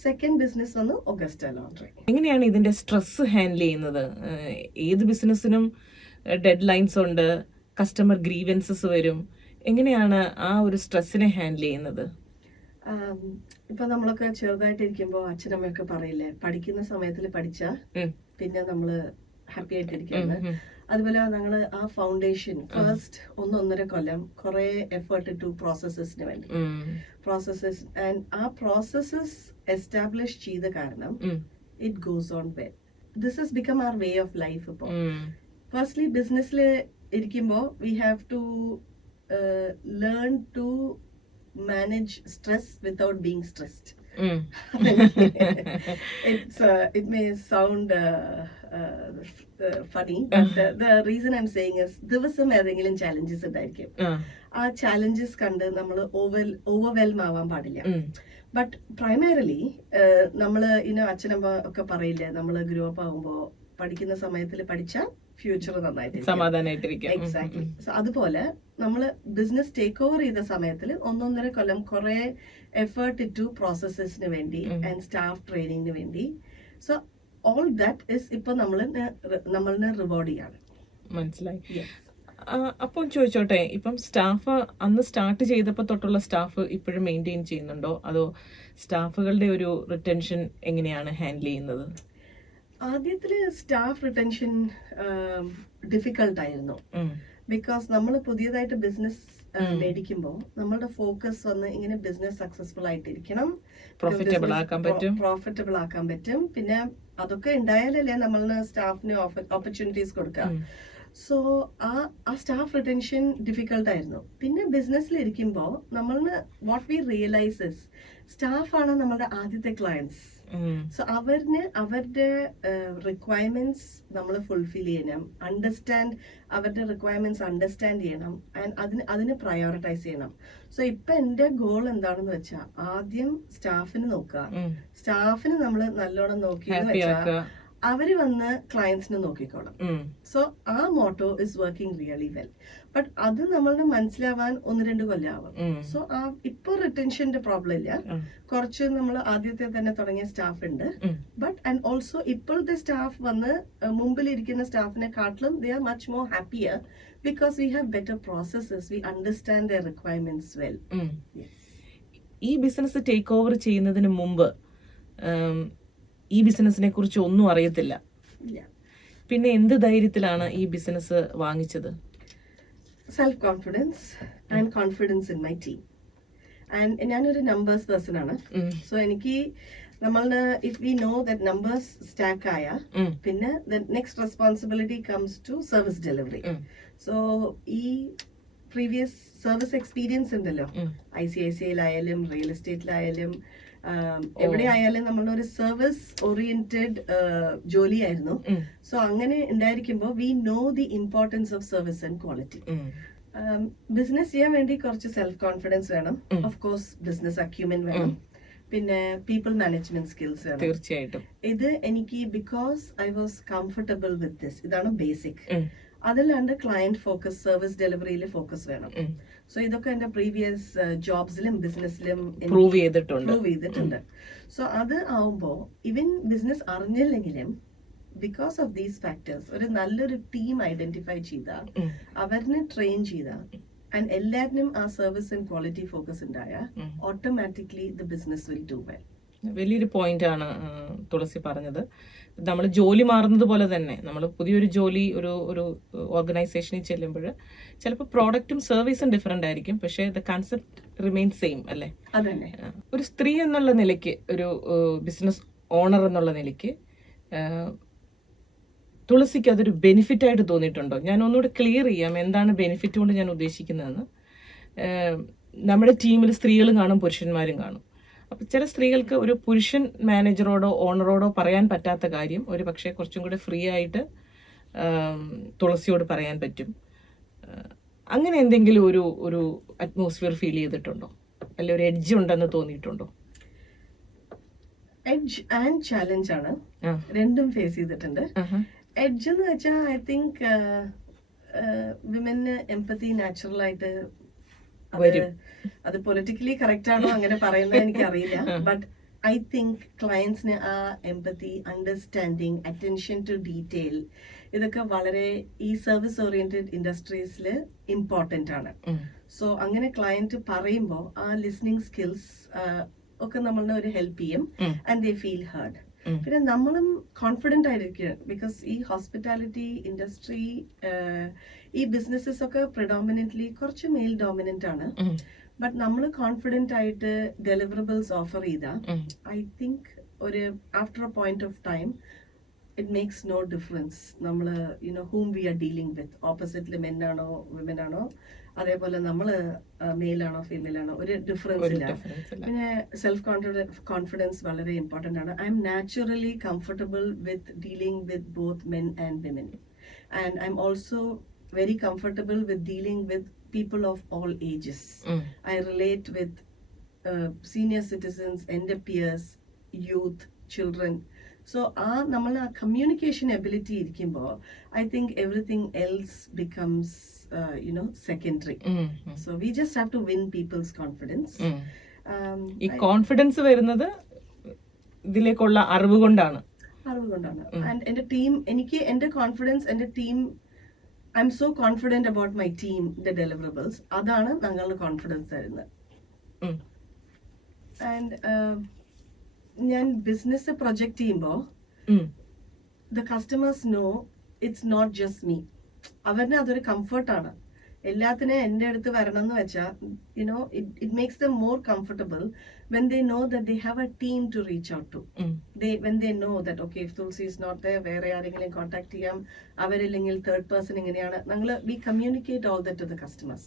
സെക്കൻഡ് ബിസിനസ് വന്ന് ഓഗസ്റ്റ ലോണ്ടറി. എങ്ങനെയാണ് ഇതിന്റെ സ്ട്രെസ് ഹാൻഡിൽ ചെയ്യുന്നത്? ഏത് ബിസിനസ്സിനും ഡെഡ് ലൈൻസ് ഉണ്ട്, കസ്റ്റമർ ഗ്രീവൻസസ് വരും. എങ്ങനെയാണ് ആ ഒരു സ്ട്രെസ്സിനെ ഹാൻഡിൽ ചെയ്യുന്നത്? ഇപ്പൊ നമ്മളൊക്കെ ചെറുതായിട്ടിരിക്കുമ്പോ അച്ഛനമ്മയൊക്കെ പറയില്ലേ, പഠിക്കുന്ന സമയത്തിൽ പഠിച്ചാ പിന്നെ നമ്മള് ഹാപ്പി ആയിട്ടിരിക്കുന്നത്. അതുപോലെ ഞങ്ങള് ആ ഫൗണ്ടേഷൻ ഫസ്റ്റ് 1.5 കൊല്ലം കുറെ എഫേർട്ട് ഇട്ടു പ്രോസസ്സസിന് വേണ്ടി. പ്രോസസ്സസ് ആൻഡ് ആ പ്രോസസ്സസ് എസ്റ്റാബ്ലിഷ് ചെയ്ത കാരണം it goes on well. This has become our way of life. ഇപ്പോ ഫസ്റ്റ്ലി ബിസിനസ്സിൽ ഇരിക്കുമ്പോ we have to learn to manage stress without being stressed. It may sound funny, but the reason I'm saying is ദിവസം ഏതെങ്കിലും challenges ഉണ്ടായിരിക്കും. ആ challenges കണ്ട് നമ്മൾ overwhelm ആവാൻ പാടില്ല. ബട്ട് പ്രൈമറിലി നമ്മള് അച്ഛനമ്മ ഒക്കെ പറയില്ലേ, നമ്മള് ഗ്രോ അപ്പ് ആകുമ്പോ പഠിക്കുന്ന സമയത്തിൽ പഠിച്ചാൽ ഫ്യൂച്ചർ നന്നായിട്ട്. എക്സാക്ട്ലി. സോ അതുപോലെ നമ്മള് ബിസിനസ് ടേക്ക് ഓവർ ചെയ്ത സമയത്തിൽ 1.5 കൊല്ലം കുറെ എഫേർട്ട് ഇട്ടു പ്രോസസ്സസിന് വേണ്ടി ആൻഡ് സ്റ്റാഫ് ട്രെയിനിങ്ങിന് വേണ്ടി. സോ ഓൾ ദാറ്റ് ഇസ് ഇപ്പൊ നമ്മളിനെ റിവാർഡ് ചെയ്യാണ്. മനസ്സിലായി. അപ്പോൾ ചോദിച്ചോട്ടെ, ഇപ്പം സ്റ്റാഫ് അന്ന് സ്റ്റാർട്ട് ചെയ്തപ്പോ തൊട്ടുള്ള സ്റ്റാഫ് ഇപ്പോഴും മെയിൻറ്റെയിൻ ചെയ്യുന്നുണ്ടോ, അതോ സ്റ്റാഫുകളുടെ ഒരു റിട്ടൻഷൻ എങ്ങനെയാണ് ഹാൻഡിൽ ചെയ്യുന്നത്? ആദ്യത്തില് സ്റ്റാഫ് റിട്ടൻഷൻ ഡിഫിക്കൾട്ട് ആയിരുന്നു. ബിക്കോസ് നമ്മൾ പുതിയതായിട്ട് ബിസിനസ് മേടിക്കുമ്പോൾ നമ്മളുടെ ഫോക്കസ് വന്ന് ഇങ്ങനെ ബിസിനസ് സക്സസ്ഫുൾ ആയിട്ടിരിക്കണം, പ്രോഫിറ്റബിൾ ആക്കാൻ പറ്റും. പിന്നെ അതൊക്കെ ഉണ്ടായാലല്ലേ നമ്മളിന് സ്റ്റാഫിന് ഓപ്പർച്യൂണിറ്റീസ് കൊടുക്കാം. സോ ആ സ്റ്റാഫ് റിട്ടൻഷൻ ഡിഫിക്കൾട്ട് ആയിരുന്നു. പിന്നെ ബിസിനസ്സിൽ ഇരിക്കുമ്പോൾ നമ്മളിന് വാട്ട് വി റിയലൈസസ് സ്റ്റാഫാണ് നമ്മളുടെ ആദ്യത്തെ ക്ലയൻസ്. സോ അവരുടെ റിക്വയർമെന്റ്സ് നമ്മൾ ഫുൾഫിൽ ചെയ്യണം, അവരുടെ റിക്വയർമെന്റ്സ് അണ്ടർസ്റ്റാൻഡ് ചെയ്യണം ആൻഡ് അതിന് പ്രയോറിറ്റൈസ് ചെയ്യണം. സോ ഇപ്പൊ എന്റെ ഗോൾ എന്താണെന്ന് വെച്ചാൽ ആദ്യം സ്റ്റാഫിന് നോക്കുക. സ്റ്റാഫിന് നമ്മൾ നല്ലോണം നോക്കിയെന്ന് വെച്ചാൽ അവര് വന്ന് ക്ലയൻസിനെ നോക്കിക്കോളും. സോ ആ motto is working really well. But അത് നമ്മളുടെ മനസ്സിലാവാൻ 1-2 കൊല്ലം ആവും. സോ ഇപ്പൊ റിട്ടൻഷന്റെ പ്രോബ്ലം ഇല്ല. കുറച്ച് നമ്മൾ ആദ്യത്തെ തന്നെ തുടങ്ങിയ സ്റ്റാഫ് ഉണ്ട്. ബട്ട് ആൻഡ് ഓൾസോ ഇപ്പോഴത്തെ സ്റ്റാഫ് വന്ന് മുമ്പിലിരിക്കുന്ന സ്റ്റാഫിനെ കാട്ടിലും they are much more happier because we have better processes, we understand there requirements well. ഈ ബിസിനസ് ടേക്ക് ഓവർ ചെയ്യുന്നതിന് മുമ്പ് ഈ ബിസിനസിനെ കുറിച്ച് ഒന്നും അറിയത്തില്ല. പിന്നെ എന്ത് ധൈര്യത്തിലാണ് ഈ ബിസിനസ് വാങ്ങിച്ചത്? Self confidence and confidence in my team. And ഞാനൊരു നമ്പേഴ്സ് പേഴ്സൺ ആണ്. സോ എനിക്ക് നമ്മളുടെ if we know that numbers stack ആയ പിന്നെ next responsibility comes to service delivery. So ഈ പ്രീവിയസ് സർവീസ് എക്സ്പീരിയൻസ് ഉണ്ടല്ലോ, ICICIയിലായാലും റിയൽ എസ്റ്റേറ്റിലായാലും എവിടെ ആയാലും നമ്മളൊരു സർവീസ് ഓറിയന്റഡ് ജോലിയായിരുന്നു. സോ അങ്ങനെ ഉണ്ടായിരിക്കുമ്പോൾ we know the importance of service and quality. Business ചെയ്യാൻ വേണ്ടി കുറച്ച് സെൽഫ് കോൺഫിഡൻസ് വേണം, ഓഫ് കോഴ്സ് ബിസിനസ് അക്യൂമെന്റ് വേണം, പിന്നെ പീപ്പിൾ മാനേജ്മെന്റ് സ്കിൽസ് വേണം. തീർച്ചയായിട്ടും ഇത് എനിക്ക് because I was comfortable with this, ഇതാണ് ബേസിക്. അതല്ലാണ്ട് ക്ലയന്റ് ഫോക്കസ്, സർവീസ് ഡെലിവറിയിൽ ഫോക്കസ് വേണം. സോ ഇതൊക്കെ എന്റെ പ്രീവിയസ് ജോബ്സിലും ബിസിനസ്സിലും പ്രൂവ് ചെയ്തിട്ടുണ്ട്. സോ അത് ആവുമ്പോ ഇവൻ ബിസിനസ് അറിഞ്ഞില്ലെങ്കിലും ബിക്കോസ് ഓഫ് ദീസ് ഫാക്ടേഴ്സ് ഒരു നല്ലൊരു ടീം ഐഡന്റിഫൈ ചെയ്ത അവരിനെ ട്രെയിൻ ചെയ്ത ആൻഡ് എല്ലാത്തിനും ആ സർവീസ് ആൻഡ് ക്വാളിറ്റി ഫോക്കസ് ഉണ്ടായാൽ automatically the business will do well. വലിയൊരു പോയിന്റാണ് തുളസി പറഞ്ഞത്. നമ്മൾ ജോലി മാറുന്നത് പോലെ തന്നെ നമ്മൾ പുതിയൊരു ജോലി ഒരു ഓർഗനൈസേഷനിൽ ചെല്ലുമ്പോൾ ചിലപ്പോൾ പ്രോഡക്റ്റും സർവീസും ഡിഫറെന്റ് ആയിരിക്കും, പക്ഷേ ദ കൺസെപ്റ്റ് റിമെയിൻ സെയിം അല്ലേ? അതന്നെ. ഒരു സ്ത്രീ എന്നുള്ള നിലയ്ക്ക്, ഒരു ബിസിനസ് ഓണർ എന്നുള്ള നിലയ്ക്ക് തുളസിക്ക് അതൊരു ബെനിഫിറ്റ് ആയിട്ട് തോന്നിയിട്ടുണ്ടോ? ഞാൻ ഒന്നുകൂടെ ക്ലിയർ ചെയ്യാം എന്താണ് ബെനിഫിറ്റ് കൊണ്ട് ഞാൻ ഉദ്ദേശിക്കുന്നതെന്ന്. നമ്മുടെ ടീമിൽ സ്ത്രീകളും കാണും പുരുഷന്മാരും കാണും. അപ്പൊ ചില സ്ത്രീകൾക്ക് ഒരു പുരുഷൻ മാനേജറോടോ ഓണറോടോ പറയാൻ പറ്റാത്ത കാര്യം ഒരു പക്ഷേ കുറച്ചും കൂടെ ഫ്രീ ആയിട്ട് തുളസിയോട് പറയാൻ പറ്റും. അങ്ങനെ എന്തെങ്കിലും ഒരു അറ്റ്മോസ്ഫിയർ ഫീൽ ചെയ്തിട്ടുണ്ടോ? അല്ലെ ഒരു എഡ്ജ് ഉണ്ടെന്ന് തോന്നിയിട്ടുണ്ടോ? എഡ്ജ് ആൻഡ് ചാലഞ്ച് ആണ്, രണ്ടും ഫേസ് ചെയ്തിട്ടുണ്ട്. എഡ്ജ് എന്ന് വെച്ചാൽ I think women empathy natural ആയിട്ട് അത് പൊളിറ്റിക്കലി കറക്റ്റ് ആണോ അങ്ങനെ പറയുന്നത് എനിക്ക് അറിയില്ല. ബട്ട് ഐ തിങ്ക് ക്ലയൻസിന് ആ empathy, understanding, attention to detail ഇതൊക്കെ വളരെ ഈ സർവീസ് ഓറിയന്റഡ് ഇൻഡസ്ട്രീസിൽ ഇമ്പോർട്ടന്റ് ആണ്. സോ അങ്ങനെ ക്ലയന്റ് പറയുമ്പോൾ ആ ലിസ്ണിംഗ് സ്കിൽസ് ഒക്കെ നമ്മളെ ഒരു ഹെൽപ്പ് ചെയ്യും ആൻഡ് ദേ ഫീൽ ഹേർഡ്. പിന്നെ നമ്മളും കോൺഫിഡന്റ് ആയിരിക്കും, ബിക്കോസ് ഈ ഹോസ്പിറ്റാലിറ്റി ഇൻഡസ്ട്രി, ഈ ബിസിനസ്സസ് ഒക്കെ പ്രിഡോമിനന്റ്ലി കുറച്ച് മെയിൽ ഡോമിനന്റ് ആണ്. ബട്ട് നമ്മൾ കോൺഫിഡന്റ് ആയിട്ട് ഡെലിവറബിൾസ് ഓഫർ ചെയ്താൽ ഐ തിങ്ക് ഒരു after a point of time it makes no difference നമ്മൾ whom we are dealing with. ഓപ്പോസിറ്റിൽ മെൻ ആണോ വിമൻ ആണോ, അതേപോലെ നമ്മൾ മെയിലാണോ ഫീമെയിൽ ആണോ, ഒരു ഡിഫറൻസ് ഇല്ല. പിന്നെ സെൽഫ് കോൺഫിഡൻസ് വളരെ ഇമ്പോർട്ടൻ്റ് ആണ്. I M naturally comfortable with dealing with both men and women, and I am also very comfortable with dealing with people of all ages. I relate with senior citizens, എൻ്റെ Pierce, youth, children. So നമ്മൾ ആ communication ability ഇരിക്കുമ്പോൾ I think everything else becomes secondary. So we just have to win people's confidence. ഈ confidence വരുന്നത് ഇതിലേക്കുള്ള അറിവ് കൊണ്ടാണ്. And എന്റെ ടീം, എനിക്ക് എന്റെ കോൺഫിഡൻസ്, എന്റെ team, I'm so confident about my team, the deliverables, അതാണ് ഞങ്ങളുടെ കോൺഫിഡൻസ് തരുന്നത്. ആൻഡ് ഞാൻ ബിസിനസ് പ്രൊജക്ട് ചെയ്യുമ്പോൾ the customers know it's not just me. അവരിന് അതൊരു കംഫർട്ടാണ്. എല്ലാത്തിനും എൻ്റെ അടുത്ത് വരണം എന്ന് വെച്ചാൽ it makes them more comfortable when they know that they have a team to reach out to. When they know that okay, if Tulsi is not there, വേറെ ആരെങ്കിലും കോൺടാക്ട് ചെയ്യാം, അവരില്ലെങ്കിൽ തേർഡ് പേഴ്സൺ എങ്ങനെയാണ്, ഞങ്ങൾ we communicate all that to the customers.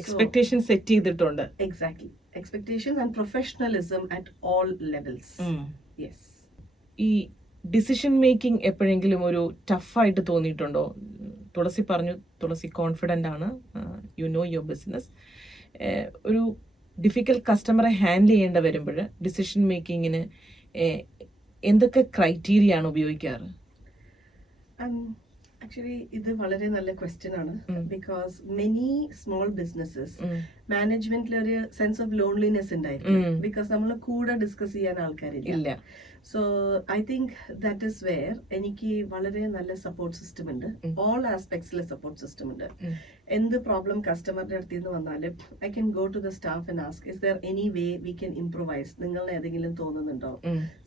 Expectation set ചെയ്തിട്ടുണ്ട്. Exactly, expectations and professionalism at all levels. Yes. ഈ decision making എപ്പോഴെങ്കിലും ഒരു ടഫായിട്ട് തോന്നിയിട്ടുണ്ടോ? തുളസി പറഞ്ഞു തുളസി കോൺഫിഡൻ്റ് ആണ്, യു നോ യുവർ ബിസിനസ്. ഒരു ഡിഫിക്കൽട്ട് കസ്റ്റമറെ ഹാൻഡിൽ ചെയ്യേണ്ട വരുമ്പോൾ ഡിസിഷൻ മേക്കിങ്ങിന് എന്തൊക്കെ ക്രൈറ്റീരിയ ആണ് ഉപയോഗിക്കാറ്? ആക്ച്വലി ഇത് വളരെ നല്ല ക്വസ്റ്റ്യൻ ആണ്. ബിക്കോസ് മെനി സ്മോൾ ബിസിനസ്സസ് മാനേജ്മെന്റിൽ ഒരു സെൻസ് ഓഫ് ലോൺലിനെസ് ഉണ്ടായിരിക്കും, ബിക്കോസ് നമ്മൾ കൂടെ ഡിസ്കസ് ചെയ്യാൻ ആൾക്കാരില്ല. So I think that is where എനിക്ക് വളരെ നല്ല സപ്പോർട്ട് സിസ്റ്റം ഉണ്ട്, ഓൾ ആസ്പെക്ട്സിലെ സപ്പോർട്ട് സിസ്റ്റം ഉണ്ട്. എന്ത് പ്രോബ്ലം കസ്റ്റമറുടെ അടുത്ത് നിന്ന് വന്നാലും I can go to the staff and ask is there any way we can improvise, നിങ്ങളുടെ ഏതെങ്കിലും തോന്നുന്നുണ്ടോ?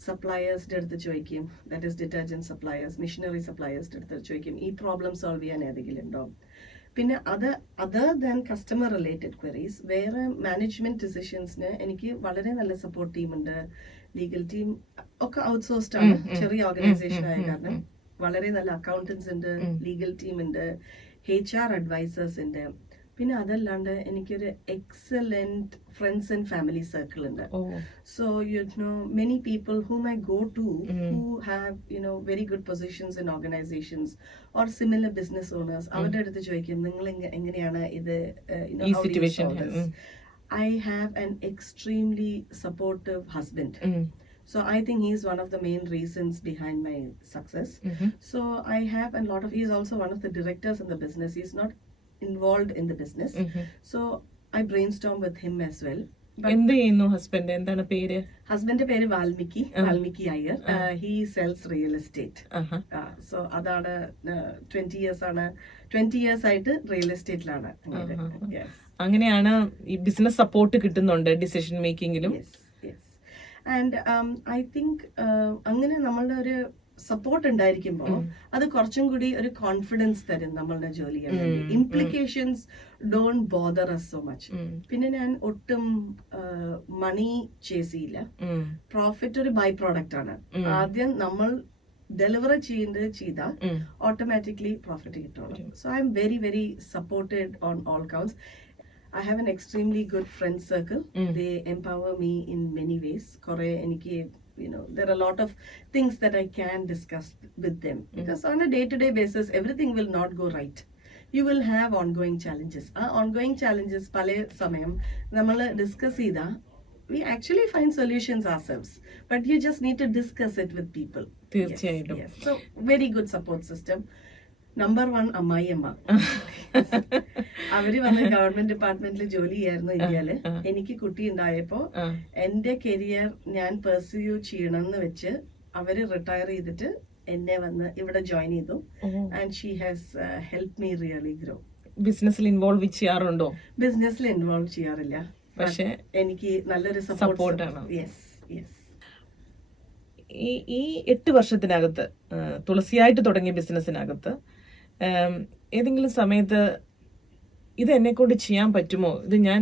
സപ്ലയേഴ്സിന്റെ അടുത്ത് ചോദിക്കും, that is detergent suppliers, machinery സപ്ലയേഴ്സിന്റെ അടുത്ത് ചോദിക്കും ഈ പ്രോബ്ലം സോൾവ് ചെയ്യാൻ ഏതെങ്കിലും ഉണ്ടോ. പിന്നെ other than customer related queries, വേറെ മാനേജ്മെന്റ് ഡിസിഷൻസിന് എനിക്ക് വളരെ നല്ല സപ്പോർട്ട് ടീം ഉണ്ട്. ലീഗൽ ടീം ഒക്കെ ഔട്ട്സോഴ്സ്ഡ് ആണ്, ചെറിയ ഓർഗനൈസേഷൻ ആയ കാരണം വളരെ നല്ല അക്കൗണ്ടൻസ് ഉണ്ട്, ലീഗൽ ടീം ഉണ്ട്, HR അഡ്വൈസേഴ്സ് ഉണ്ട്. പിന്നെ അതല്ലാണ്ട് എനിക്കൊരു excellent friends and family circle ഉണ്ട്. So many people whom I go to who have very good positions in organizations or similar business owners, അവരുടെ അടുത്ത് ചോദിക്കും നിങ്ങൾ എങ്ങനെയാണ് ഇത് ഈ situation. I have an extremely supportive husband. So I think he's one of the main reasons behind my success. So I have a lot of, he's also one of the directors in the business. He's not involved in the business. So I brainstorm with him as well. എന്ത് ചെയ്യുന്നു husband? എന്താണ് പേര്? ഹസ്ബൻഡിന്റെ പേര് Valmiki Iyer. He cells real estate. So അതാണ് 20 years ആയിട്ട് real എസ്റ്റേറ്റിലാണ്. അങ്ങനെയാണ് ഈ ബിസിനസ് സപ്പോർട്ട് കിട്ടുന്നുണ്ട് ഡിസിഷൻ മേക്കിങ്ങിലും. ആൻഡ് ഐ തിങ്ക് അങ്ങനെ നമ്മളുടെ ഒരു സപ്പോർട്ട് ഉണ്ടായിരിക്കുമ്പോൾ അത് കുറച്ചും കൂടി ഒരു കോൺഫിഡൻസ് തരും നമ്മളുടെ ജോലി ചെയ്യാൻ വേണ്ടി. Implications don't bother us so much. പിന്നെ ഞാൻ ഒട്ടും മണി ചേസ് ചെയ്യില്ല. പ്രോഫിറ്റ് ഒരു ബൈ പ്രോഡക്റ്റ് ആണ്. ആദ്യം നമ്മൾ ഡെലിവർ ചെയ്താൽ ഓട്ടോമാറ്റിക്കലി പ്രോഫിറ്റ് കിട്ടുള്ളൂ. So I'm very very supported on all counts. I have an extremely good friend circle. They empower me in many ways. Kore eniki, there are a lot of things that I can discuss with them. Because on a day-to-day basis, everything will not go right. You will have ongoing challenges. Ongoing challenges, pale samayam, nammal discuss ചെയ്താ, we actually find solutions ourselves. But you just need to discuss it with people. തീർച്ചയായിട്ടും. Yes. So, very good support system. Number 1, അമ്മായിയമ്മ. അവര് വന്ന് government ഡിപ്പാർട്ട്മെന്റിൽ ജോലി ചെയ്യായിരുന്നു ഇന്ത്യയില്. എനിക്ക് കുട്ടി ഉണ്ടായപ്പോ എന്റെ കരിയർ ഞാൻ പെർസ്യൂ ചെയ്യണം എന്ന് വെച്ച് അവര് റിട്ടയർ ചെയ്തിട്ട് എന്നെ വന്ന് ഇവിടെ ജോയിൻ ചെയ്തു. And she has help me really grow. ബിസിനസ്സിൽ ഇൻവോൾവ് ചെയ്യാറുണ്ടോ? ബിസിനസ്സിൽ ഇൻവോൾവ് ചെയ്യാറില്ല, പക്ഷെ എനിക്ക് നല്ലൊരു സപ്പോർട്ടാണ്. ഈ 8 വർഷത്തിനകത്ത് തുളസിയായിട്ട് തുടങ്ങിയ ബിസിനസ്സിനകത്ത് ഏതെങ്കിലും സമയത്ത് ഇത് എന്നെ കൊണ്ട് ചെയ്യാൻ പറ്റുമോ, ഇത് ഞാൻ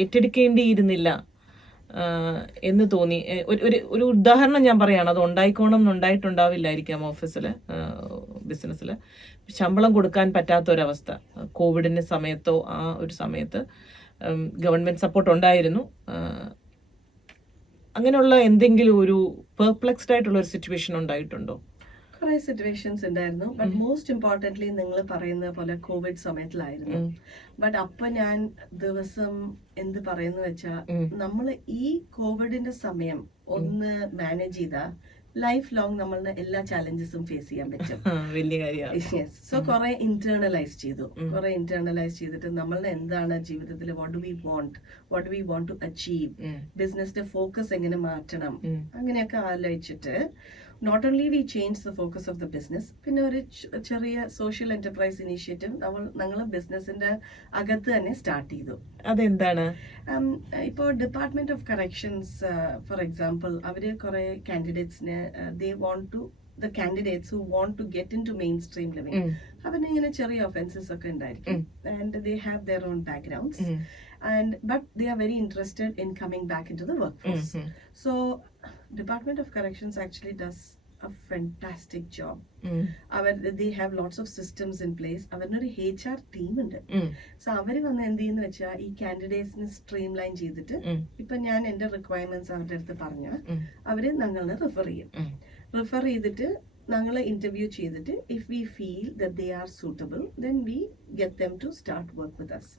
ഏറ്റെടുക്കേണ്ടിയിരുന്നില്ല എന്ന് തോന്നി? ഒരു ഉദാഹരണം ഞാൻ പറയാണ്. അത് ഉണ്ടായിക്കോണം എന്നുണ്ടായിട്ടുണ്ടാവില്ലായിരിക്കാം. ഓഫീസില് ബിസിനസ്സിൽ ശമ്പളം കൊടുക്കാൻ പറ്റാത്തൊരവസ്ഥ, കോവിഡിന്റെ സമയത്തോ ആ ഒരു സമയത്ത് ഗവൺമെന്റ് സപ്പോർട്ട് ഉണ്ടായിരുന്നു. അങ്ങനെയുള്ള എന്തെങ്കിലും ഒരു പെർപ്ലെക്സ്ഡ് ആയിട്ടുള്ള ഒരു സിറ്റുവേഷൻ ഉണ്ടായിട്ടുണ്ടോ? കുറെ സിറ്റുവേഷൻസ് ഉണ്ടായിരുന്നു. ബട്ട് മോസ്റ്റ് ഇമ്പോർട്ടന്റ്ലി നിങ്ങൾ പറയുന്ന പോലെ കോവിഡ് സമയത്തിലായിരുന്നു. ബട്ട് അപ്പൊ ഞാൻ ദിവസം എന്ത് പറയുന്നു വെച്ചാ, നമ്മള് ഈ കോവിഡിന്റെ സമയം ഒന്ന് മാനേജ് ചെയ്താ ലൈഫ് ലോങ് നമ്മളുടെ എല്ലാ ചാലഞ്ചസും ഫേസ് ചെയ്യാൻ പറ്റും. വലിയ കാര്യമാണ്. സോ കുറെ ഇന്റേണലൈസ് ചെയ്തിട്ട് നമ്മളുടെ എന്താണ് ജീവിതത്തിൽ, what do we want to achieve, ബിസിനസിന്റെ ഫോക്കസ് എങ്ങനെ മാറ്റണം, അങ്ങനെയൊക്കെ ആലോചിച്ചിട്ട് not only we changed the focus of the business, പിന്നെ ഒരു ചെറിയ സോഷ്യൽ എന്റർപ്രൈസ് ഇനീഷ്യേറ്റീവ് ഞങ്ങൾ ബിസിനസിന്റെ അകത്ത് തന്നെ സ്റ്റാർട്ട് ചെയ്തു. അതെന്താണ്? ഇപ്പോ department of corrections for example, അവര് കുറെ കാൻഡിഡേറ്റ്സിന് they want to the candidates who want to get into mainstream living, അവന് ഇങ്ങനെ ചെറിയ ഒഫൻസസ് ഒക്കെ ഉണ്ടായിരിക്കും. And they have their own backgrounds, but they are very interested in coming back into the workforce. So Department of Corrections actually does a fantastic job. They have lots of systems in place. അവരുടെ HR team ഉണ്ട്. So അവര് വന്ന് എന്ത് ചെയ്യുന്ന വെച്ചാൽ ഈ കാൻഡിഡേറ്റ്സിന് stream line ചെയ്തിട്ട്, ഇപ്പൊ ഞാൻ എന്റെ റിക്വയർമെന്റ്സ് അവരുടെ അടുത്ത് പറഞ്ഞാൽ അവര് ഞങ്ങളെ റെഫർ ചെയ്തിട്ട് ഞങ്ങളെ ഇന്റർവ്യൂ ചെയ്തിട്ട്, if we feel that they are suitable, then we get them to start work with us.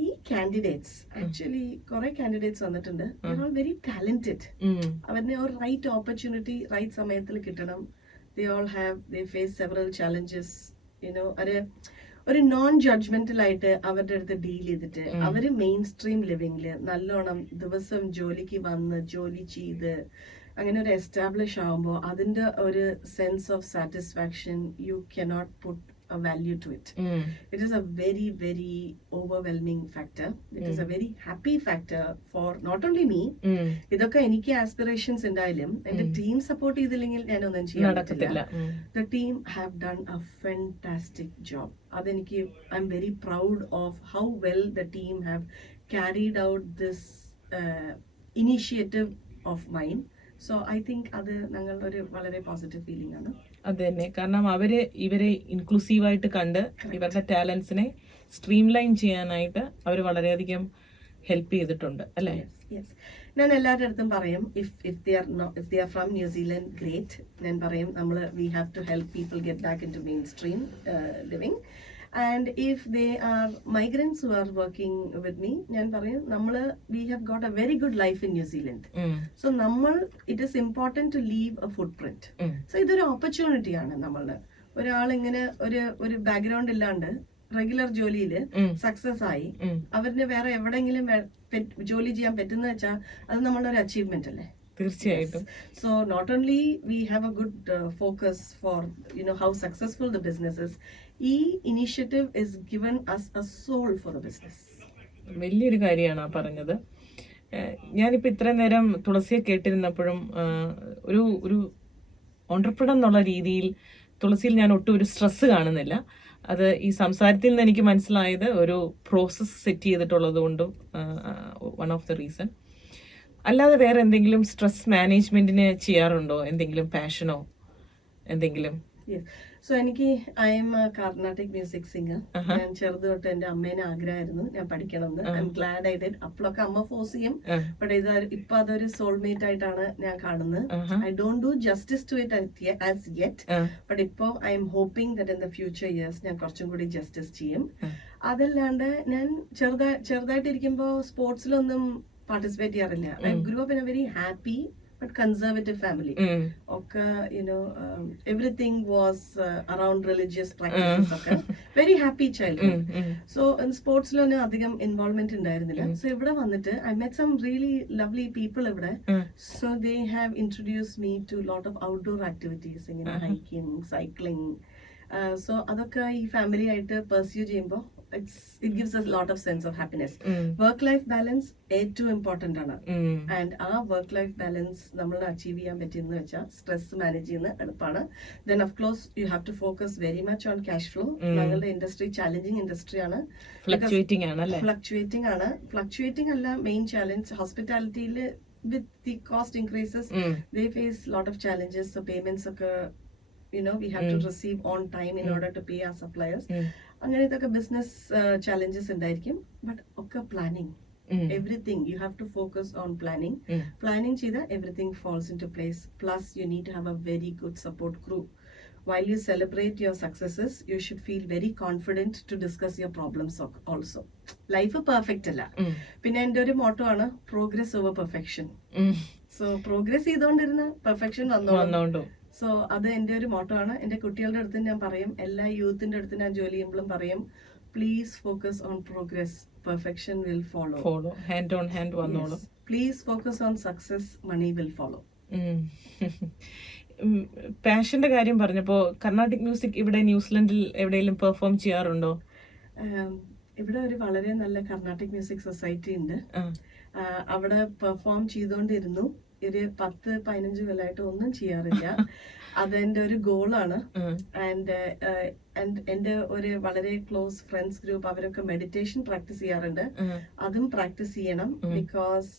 ഈ കാൻഡിഡേറ്റ്സ് ആക്ച്വലി കുറെ കാൻഡിഡേറ്റ്സ് വന്നിട്ടുണ്ട്. Very talented. അവരുടെ ഒരു റൈറ്റ് ഓപ്പർച്യൂണിറ്റി റൈറ്റ് സമയത്തിൽ കിട്ടണം. they face several challenges, ഒരു നോൺ ജഡ്ജ്മെന്റൽ ആയിട്ട് അവരുടെ അടുത്ത് ഡീൽ ചെയ്തിട്ട് അവര് മെയിൻ സ്ട്രീം ലിവിംഗില് നല്ലോണം ദിവസം ജോലിക്ക് വന്ന് ജോലി ചെയ്ത് അങ്ങനെ ഒരു എസ്റ്റാബ്ലിഷ് ആവുമ്പോൾ അതിന്റെ ഒരു sense of satisfaction, you cannot put a value to it. It is a very very overwhelming factor. It is a very happy factor for not only me. ഇതൊക്കെ എനിക്ക് ആസ്പിറേഷൻസ് ഉണ്ടായാലും എന്റെ ടീം സപ്പോർട്ട് ചെയ്തില്ലെങ്കിൽ ഞാൻ ഒന്നും ചെയ്യാൻ പറ്റില്ല. The team have done a fantastic job. അതെനിക്ക് I am very proud of how well the team have carried out this initiative of mine. So I think അത് ഞങ്ങളുടെ ഒരു വളരെ പോസിറ്റീവ് ഫീലിംഗ് ആണ്. അത് തന്നെ, കാരണം ഇവരെ ഇൻക്ലൂസീവായിട്ട് കണ്ട് ഇവരുടെ ടാലൻസിനെ സ്ട്രീം ലൈൻ ചെയ്യാനായിട്ട് അവർ വളരെയധികം ഹെൽപ്പ് ചെയ്തിട്ടുണ്ട് അല്ലേ? ഞാൻ എല്ലാവരുടെ അടുത്തും പറയും, if they are from New Zealand, great. ഞാൻ പറയും V have to help people get back in two main stream living. And if they are migrants who are working with me, ഞാൻ പറയും we have got a very good life in New Zealand. So it is important to leave a footprint. So ഇതൊരു opportunity ആണ്. ഒരാൾ ഇങ്ങനെ ഒരു background ഇല്ലാണ്ട് regular ജോലിയില് success ആയി, അവരിന് വേറെ എവിടെയെങ്കിലും ജോലി ചെയ്യാൻ പറ്റുന്ന വെച്ചാൽ അത് നമ്മളുടെ ഒരു അച്ചീവ്മെന്റ് അല്ലേ? തീർച്ചയായിട്ടും. So not only we have a good focus for how successful the business is, initiative is given us a soul for the business. വലിയൊരു കാര്യമാണ് ആ പറഞ്ഞത്. ഞാനിപ്പോൾ ഇത്രയും നേരം തുളസിയെ കേട്ടിരുന്നപ്പോഴും ഒരു ഒരു ഓണ്ടർപ്രണർ എന്നുള്ള രീതിയിൽ തുളസിയിൽ ഞാൻ ഒട്ടും ഒരു സ്ട്രെസ് കാണുന്നില്ല. അത് ഈ സംസാരത്തിൽ നിന്ന് എനിക്ക് മനസ്സിലായത് ഒരു പ്രോസസ്സ് സെറ്റ് ചെയ്തിട്ടുള്ളത് കൊണ്ടും വൺ ഓഫ് ദ റീസൺ. അല്ലാതെ വേറെ എന്തെങ്കിലും സ്ട്രെസ് മാനേജ്മെന്റിന് ചെയ്യാറുണ്ടോ? എന്തെങ്കിലും പാഷനോ എന്തെങ്കിലും? സോ എനിക്ക് I M A Carnatic music singer. ഞാൻ ചെറുത് തൊട്ട് എന്റെ അമ്മേനെ ആഗ്രഹമായിരുന്നു ഞാൻ പഠിക്കണം എന്ന്. I M GLAAD I did. അപ്പോഴൊക്കെ അമ്മ ഫോഴ്സ് ചെയ്യും, ബട്ട് ഇപ്പൊ അതൊരു സോൾമേറ്റ് ആയിട്ടാണ് ഞാൻ കാണുന്നത്. I don't do justice to it as yet, but ഇപ്പോ I'm hoping that in the future years ഞാൻ കുറച്ചും കൂടി ജസ്റ്റിസ് ചെയ്യും. അതല്ലാണ്ട് ഞാൻ ചെറുതായിട്ടിരിക്കുമ്പോ സ്പോർട്സിലൊന്നും പാർട്ടിസിപ്പേറ്റ് ചെയ്യാറില്ല. I grew up in a very happy but conservative family. Okay, everything was around religious practices. Okay, very happy childhood. So in sports lo na adhigam involvement undayirunilla. So ivda vannitte I met some really lovely people ivda. So they have introduced me to a lot of outdoor activities, hiking, cycling. So adokka ee family aayittu pursue cheyumbo it gives us a lot of sense of happiness. Work life balance ഏറ്റവും important ആണ്. And ആ work life balance നമ്മൾ achieve ചെയ്യാൻ പറ്റുന്ന വെച്ചാൽ stress manage ചെയ്യുന്ന എളുപ്പമാണ്. Then of course you have to focus very much on cash flow. ഞങ്ങളുടെ ഇൻഡസ്ട്രി ചാലഞ്ചിങ് ഇൻഡസ്ട്രി ആണ്, ഫ്ലക്ച്വേറ്റിംഗ് അല്ല മെയിൻ ചാലഞ്ച്. ഹോസ്പിറ്റാലിറ്റിയിൽ with the cost increases they face lot of challenges. So payments ഒക്കെ we have to receive on time in order to pay our suppliers. അങ്ങനത്തെ business challenges ഉണ്ടായിരിക്കും. But ഒക്കെ planning, everything you have to focus on planning. Planning ചെയ്താൽ everything falls into place. Plus you need to have a very good support crew. While you celebrate your successes, you should feel very confident to discuss your problems also. Life perfect അല്ല. പിന്നെ എൻ്റെ ഒരു motto ആണ് progress over perfection. So progress ചെയ്തോണ്ടിരുന്ന perfection വന്നോണ്ടോ. So അത് എൻ്റെ ഒരു മോട്ടോ ആണ്. എൻ്റെ കുട്ടികളുടെ അടുത്ത് ഞാൻ പറയും, എല്ലാ യൂത്തിന്റെ അടുത്ത് ഞാൻ ജോലി ചെയ്യുമ്പോഴും പറയും, please focus on progress, perfection will follow hand on hand വന്നോളൂ. Please focus on success, money will follow. പാഷന്റെ കാര്യം പറഞ്ഞപ്പോ കർണാട്ടിക് മ്യൂസിക് ഇവിടെ ന്യൂസിലൻഡിൽ എവിടെയെങ്കിലും പെർഫോം ചെയ്യാറുണ്ടോ? ഇവിടെ ഒരു വളരെ നല്ല കർണാട്ടിക് മ്യൂസിക് സൊസൈറ്റി ഉണ്ട്. അവിടെ പെർഫോം ചെയ്തോണ്ടിരുന്നു. ഒരു 10-15 കൊല്ലമായിട്ട് ഒന്നും ചെയ്യാറില്ല. അതെന്റെ ഒരു ഗോളാണ്. ആൻഡ് എന്റെ ഒരു വളരെ ക്ലോസ് ഫ്രണ്ട്സ് ഗ്രൂപ്പ് അവരൊക്കെ മെഡിറ്റേഷൻ പ്രാക്ടീസ് ചെയ്യാറുണ്ട്. അതും പ്രാക്ടീസ് ചെയ്യണം. Because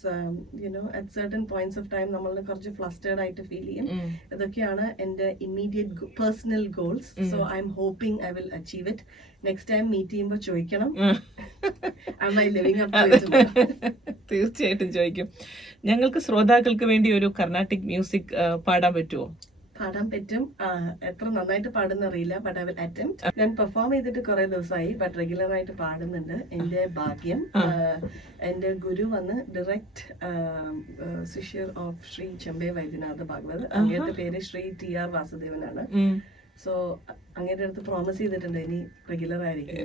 at certain points of time നമ്മൾ കുറച്ച് ഫ്ലസ്റ്റേർഡ് ആയിട്ട് ഫീൽ ചെയ്യും. ഇതൊക്കെയാണ് എന്റെ immediate personal goals. So I'm hoping I will achieve it. Next time meet ചെയ്യുമ്പോൾ ചോദിക്കണം, തീർച്ചയായിട്ടും ചോദിക്കും. ഞങ്ങൾക്ക് ശ്രോതാക്കൾക്ക് വേണ്ടി ഒരു കർണാട്ടിക് മ്യൂസിക് പാടാൻ പറ്റുമോ? പാടാൻ പറ്റും. എത്ര നന്നായിട്ട് പാടുന്ന അറിയില്ല, ബട്ട് ഐ വിൽ അറ്റംപ്റ്റ്. ഞാൻ പെർഫോം ചെയ്തിട്ട് കുറെ ദിവസമായി, ബട്ട് റെഗുലർ ആയിട്ട് പാടുന്നുണ്ട്. എന്റെ ഭാഗ്യം, എന്റെ ഗുരു വന്ന് ഡയറക്റ്റ് ശിഷ്യർ ഓഫ് ശ്രീ ചെമ്പൈ വൈദ്യനാഥ ഭാഗവത്. അങ്ങനത്തെ പേര് ശ്രീ TR വാസുദേവനാണ്. സോ അങ്ങയുടെ അടുത്ത് പ്രോമിസ് ചെയ്തിട്ടുണ്ട് ഇനി റെഗുലർ ആയിരിക്കും.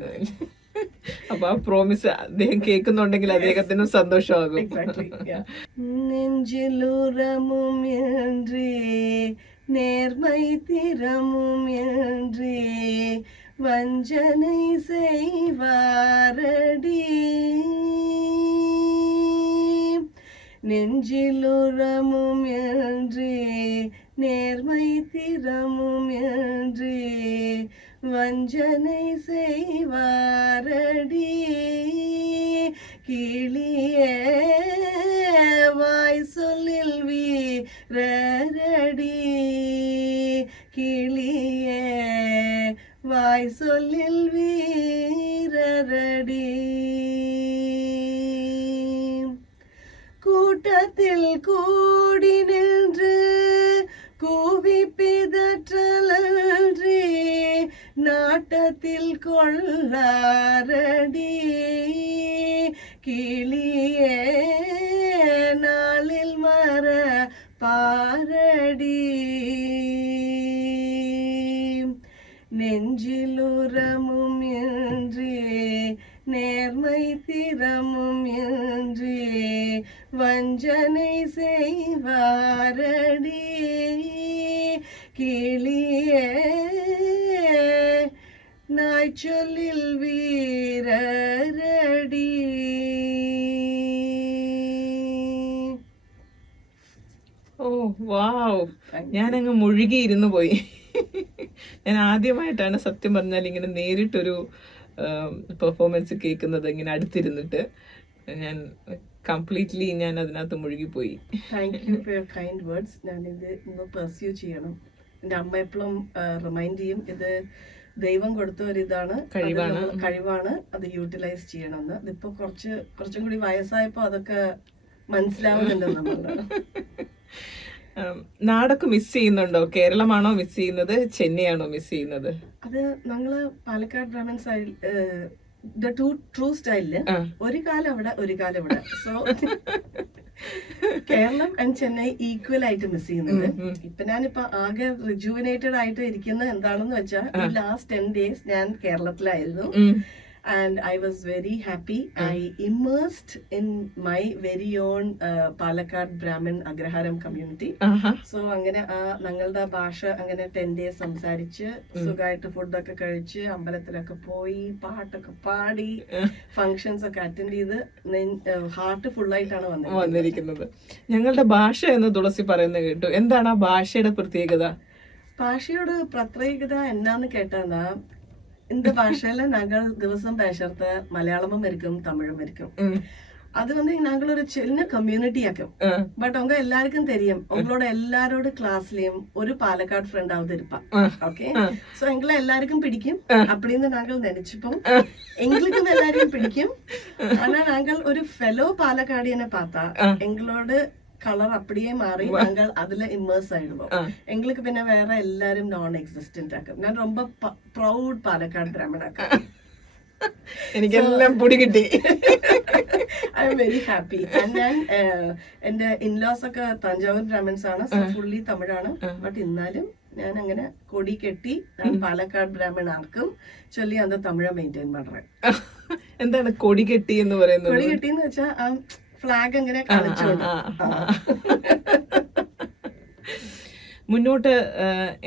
അപ്പൊ ആ പ്രോമിസ് അദ്ദേഹം കേൾക്കുന്നുണ്ടെങ്കിൽ അദ്ദേഹത്തിനും സന്തോഷമാകും. നെഞ്ചിലുറമും என்றே நேர்மை திறமும் என்றே வஞ்சனை செய்வாரடி. நெஞ்சிலுறமும் என்றே நேர்மை திறமும் என்றே வஞ்சனை செய்வாரடி. கிளியே வாய் சொல்லில் வீரரடி. கிளியே வாய் சொல்லில் வீரரடி. கூட்டத்தில் கூடி நின்று கூவி பிதற்றலன்றி நாட்டத்தில் கொள்ளாரடி. கிளியே நாளில் மர பாரடி. நெஞ்சிலுரமும் என்றே நேர்மை திறமும் என்றே வஞ்சனை செய்வாரடி கிளியே நாய் சொல்லில் வீரரடி. ഓ വാവ്, ഞാനങ്ങ് മുഴുകിയിരുന്നു പോയി. ഞാൻ ആദ്യമായിട്ടാണ് സത്യം പറഞ്ഞാൽ ഇങ്ങനെ നേരിട്ടൊരു പെർഫോമൻസ് കേൾക്കുന്നത്, ഇങ്ങനെ അടുത്തിരുന്നിട്ട്. ഞാൻ കംപ്ലീറ്റ്ലി ഞാൻ അതിനകത്ത് മുഴുകിപ്പോയി. Thank you for your kind words. ഞാനിത് ഒന്ന് പെർസ്യൂ ചെയ്യണം. എൻ്റെ അമ്മ എപ്പോഴും റിമൈൻഡ് ചെയ്യും, ഇത് ദൈവം കൊടുത്ത ഒരു ഇതാണ്, കഴിവാണ്, അത് യൂട്ടിലൈസ് ചെയ്യണമെന്ന്. ഇതിപ്പോ കുറച്ചും കൂടി വയസ്സായപ്പോ അതൊക്കെ മനസ്സിലാവുന്നുണ്ട് നമ്മള്. നാടൊക്കെ മിസ് ചെയ്യുന്നുണ്ടോ? കേരളമാണോ മിസ് ചെയ്യുന്നത്, ചെന്നൈയാണോ മിസ് ചെയ്യുന്നത്? അത് ഞങ്ങള് Palakkad Brahmin style, the true സ്റ്റൈലില് ഒരു കാലം അവിടെ ഒരു കാലം ഇവിടെ. So Kerala and Chennai equal ആയിട്ട് മിസ് ചെയ്യുന്നുണ്ട്. ഇപ്പൊ ഞാനിപ്പോ ആകെ റിജുവിനേറ്റഡ് ആയിട്ട് ഇരിക്കുന്നത് എന്താണെന്ന് വെച്ചാൽ, ലാസ്റ്റ് 10 days ഞാൻ കേരളത്തിലായിരുന്നു. And I was very happy. I immersed in my very own Palakkad Brahmin Agraharam community. So അങ്ങനെ ഞങ്ങളുടെ ഭാഷ അങ്ങനെ 10 days സംസാരിച്ച് സുഖമായിട്ട് ഫുഡൊക്കെ കഴിച്ച് അമ്പലത്തിലൊക്കെ പോയി പാട്ടൊക്കെ പാടി ഫങ്ഷൻസ് ഒക്കെ അറ്റൻഡ് ചെയ്ത് ഹാർട്ട് ഫുള്ളായിട്ടാണ് വന്നിരിക്കുന്നത്. ഞങ്ങളുടെ ഭാഷ എന്ന് തുളസി പറയുന്നത് കേട്ടു. എന്താണ് ആ ഭാഷയുടെ പ്രത്യേകത? ഭാഷയുടെ പ്രത്യേകത എന്നാന്ന് കേട്ടാ, இந்த பாஷையில நாங்கள் திவசம் பேசுறது மலையாளமும் இருக்கும் தமிழும் இருக்கும். அது நாங்கள் ஒரு சின்ன கம்யூனிட்டியாக்கும். பட் உங்க எல்லாருக்கும் தெரியும், உங்களோட எல்லாரோட கிளாஸ்லயும் ஒரு பாலக்காடு ஃப்ரெண்டாவது இருப்பா. ஓகே, சோ எங்களை எல்லாருக்கும் பிடிக்கும் அப்படின்னு நாங்கள் நினைச்சுப்போம். எங்களுக்கும் எல்லாரையும் பிடிக்கும். ஆனா நாங்கள் ஒரு ஃபெலோ பாலக்காடியனை பார்த்தா எங்களோட കളർ അപ്പടിയേ മാറി ഞങ്ങൾ അതില് ഇമ്മേഴ്സ് ആയിടുമ്പോ എங்களுக்கு പിന്നെ വേറെ എല്ലാരും നോൺ എക്സിസ്റ്റന്റ് ആക്കും. ഞാൻ ரொம்ப പ്രൗഡ് പാലക്കാട് ബ്രാഹ്മണാക്കാം. എനിക്കെല്ലാം പൊടി കിട്ടി. I am very happy. ഞാൻ എന്റെ ഇൻലോസ് ഒക്കെ തഞ്ചാവൂർ ബ്രാഹ്മിൻസ് ആണ്, ഫുള്ളി തമിഴാണ്. ബട്ട് എന്നാലും ഞാൻ അങ്ങനെ കൊടി കെട്ടി ഞാൻ പാലക്കാട് ബ്രാഹ്മൺ ആർക്കും ചൊല്ലി അത് തമിഴ മെയിൻറ്റെയിൻ പண்றேன். എന്താണ് കൊടി കെട്ടി എന്ന് പറയുന്നത്? കൊടി കെട്ടി എന്ന് വെച്ചാ ഫ്ലാഗ് അങ്ങനെ കാണിച്ചോണ്ട്. മുന്നോട്ട്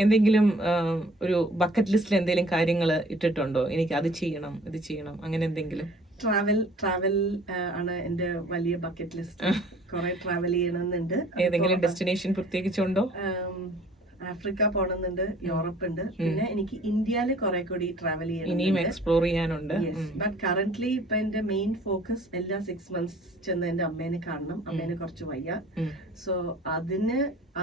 എന്തെങ്കിലും ഒരു ബക്കറ്റ് ലിസ്റ്റിൽ എന്തെങ്കിലും കാര്യങ്ങൾ ഇട്ടിട്ടുണ്ടോ? എനിക്ക് അത് ചെയ്യണം ഇത് ചെയ്യണം അങ്ങനെ എന്തെങ്കിലും? ട്രാവൽ ആണ് എന്റെ വലിയ ബക്കറ്റ് ലിസ്റ്റ്. കുറെ ട്രാവൽ ചെയ്യണമെന്നുണ്ട്. ഏതെങ്കിലും ഡെസ്റ്റിനേഷൻ പ്രത്യേകിച്ചുണ്ടോ? ആഫ്രിക്ക പോണെന്നുണ്ട്, യൂറോപ്പ് ഉണ്ട്, പിന്നെ എനിക്ക് ഇന്ത്യയില് കുറെ കൂടി ട്രാവൽ ചെയ്യണം, ഇനിയും എക്സ്പ്ലോർ ചെയ്യാനുണ്ട്. ബട്ട് കറന്റ്ലി ഇപ്പൊ എന്റെ മെയിൻ ഫോക്കസ് എല്ലാ 6 months ചെന്ന് എന്റെ അമ്മേനെ കാണണം. അമ്മേനെ കുറച്ച് വയ്യ. സോ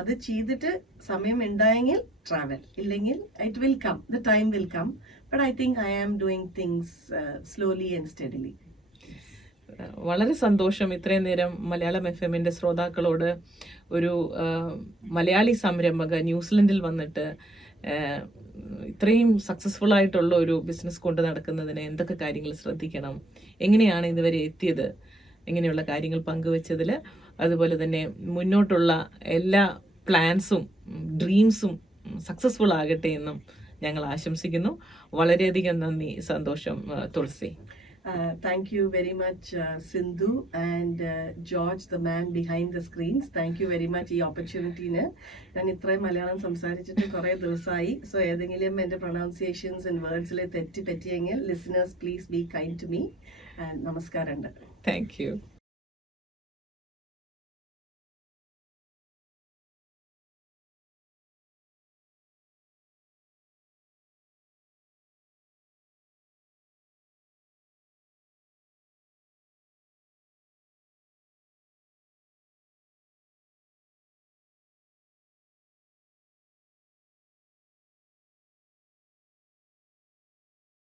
അത് ചെയ്തിട്ട് സമയം ഉണ്ടായെങ്കിൽ ട്രാവൽ, ഇല്ലെങ്കിൽ it will come, the time will come. But I think I am doing things slowly and steadily. വളരെ സന്തോഷം ഇത്രയും നേരം മലയാളം FM-ന്റെ ശ്രോതാക്കളോട് ഒരു മലയാളി സംരംഭക ന്യൂസിലൻഡിൽ വന്നിട്ട് ഇത്രയും സക്സസ്ഫുൾ ആയിട്ടുള്ള ഒരു ബിസിനസ് കൊണ്ട് നടക്കുന്നതിന് എന്തൊക്കെ കാര്യങ്ങൾ ശ്രദ്ധിക്കണം, എങ്ങനെയാണ് ഇതുവരെ എത്തിയത്, ഇങ്ങനെയുള്ള കാര്യങ്ങൾ പങ്കുവച്ചതിൽ, അതുപോലെ തന്നെ മുന്നോട്ടുള്ള എല്ലാ പ്ലാൻസും ഡ്രീംസും സക്സസ്ഫുൾ ആകട്ടെ എന്നും ഞങ്ങൾ ആശംസിക്കുന്നു. വളരെയധികം നന്ദി, സന്തോഷം തുളസി. Thank you very much, Sindhu and George, the man behind the screens. Thank you very much ഈ ഓപ്പർച്യൂണിറ്റീന്. ഞാൻ ഇത്രയും മലയാളം സംസാരിച്ചിട്ട് കുറെ ദിവസമായി. സോ ഏതെങ്കിലും എൻ്റെ പ്രൊണൗൺസിയേഷൻസ് ആൻഡ് വേർഡ്സിൽ തെറ്റി പറ്റിയെങ്കിൽ listeners please be kind to me. നമസ്കാരം. Thank U.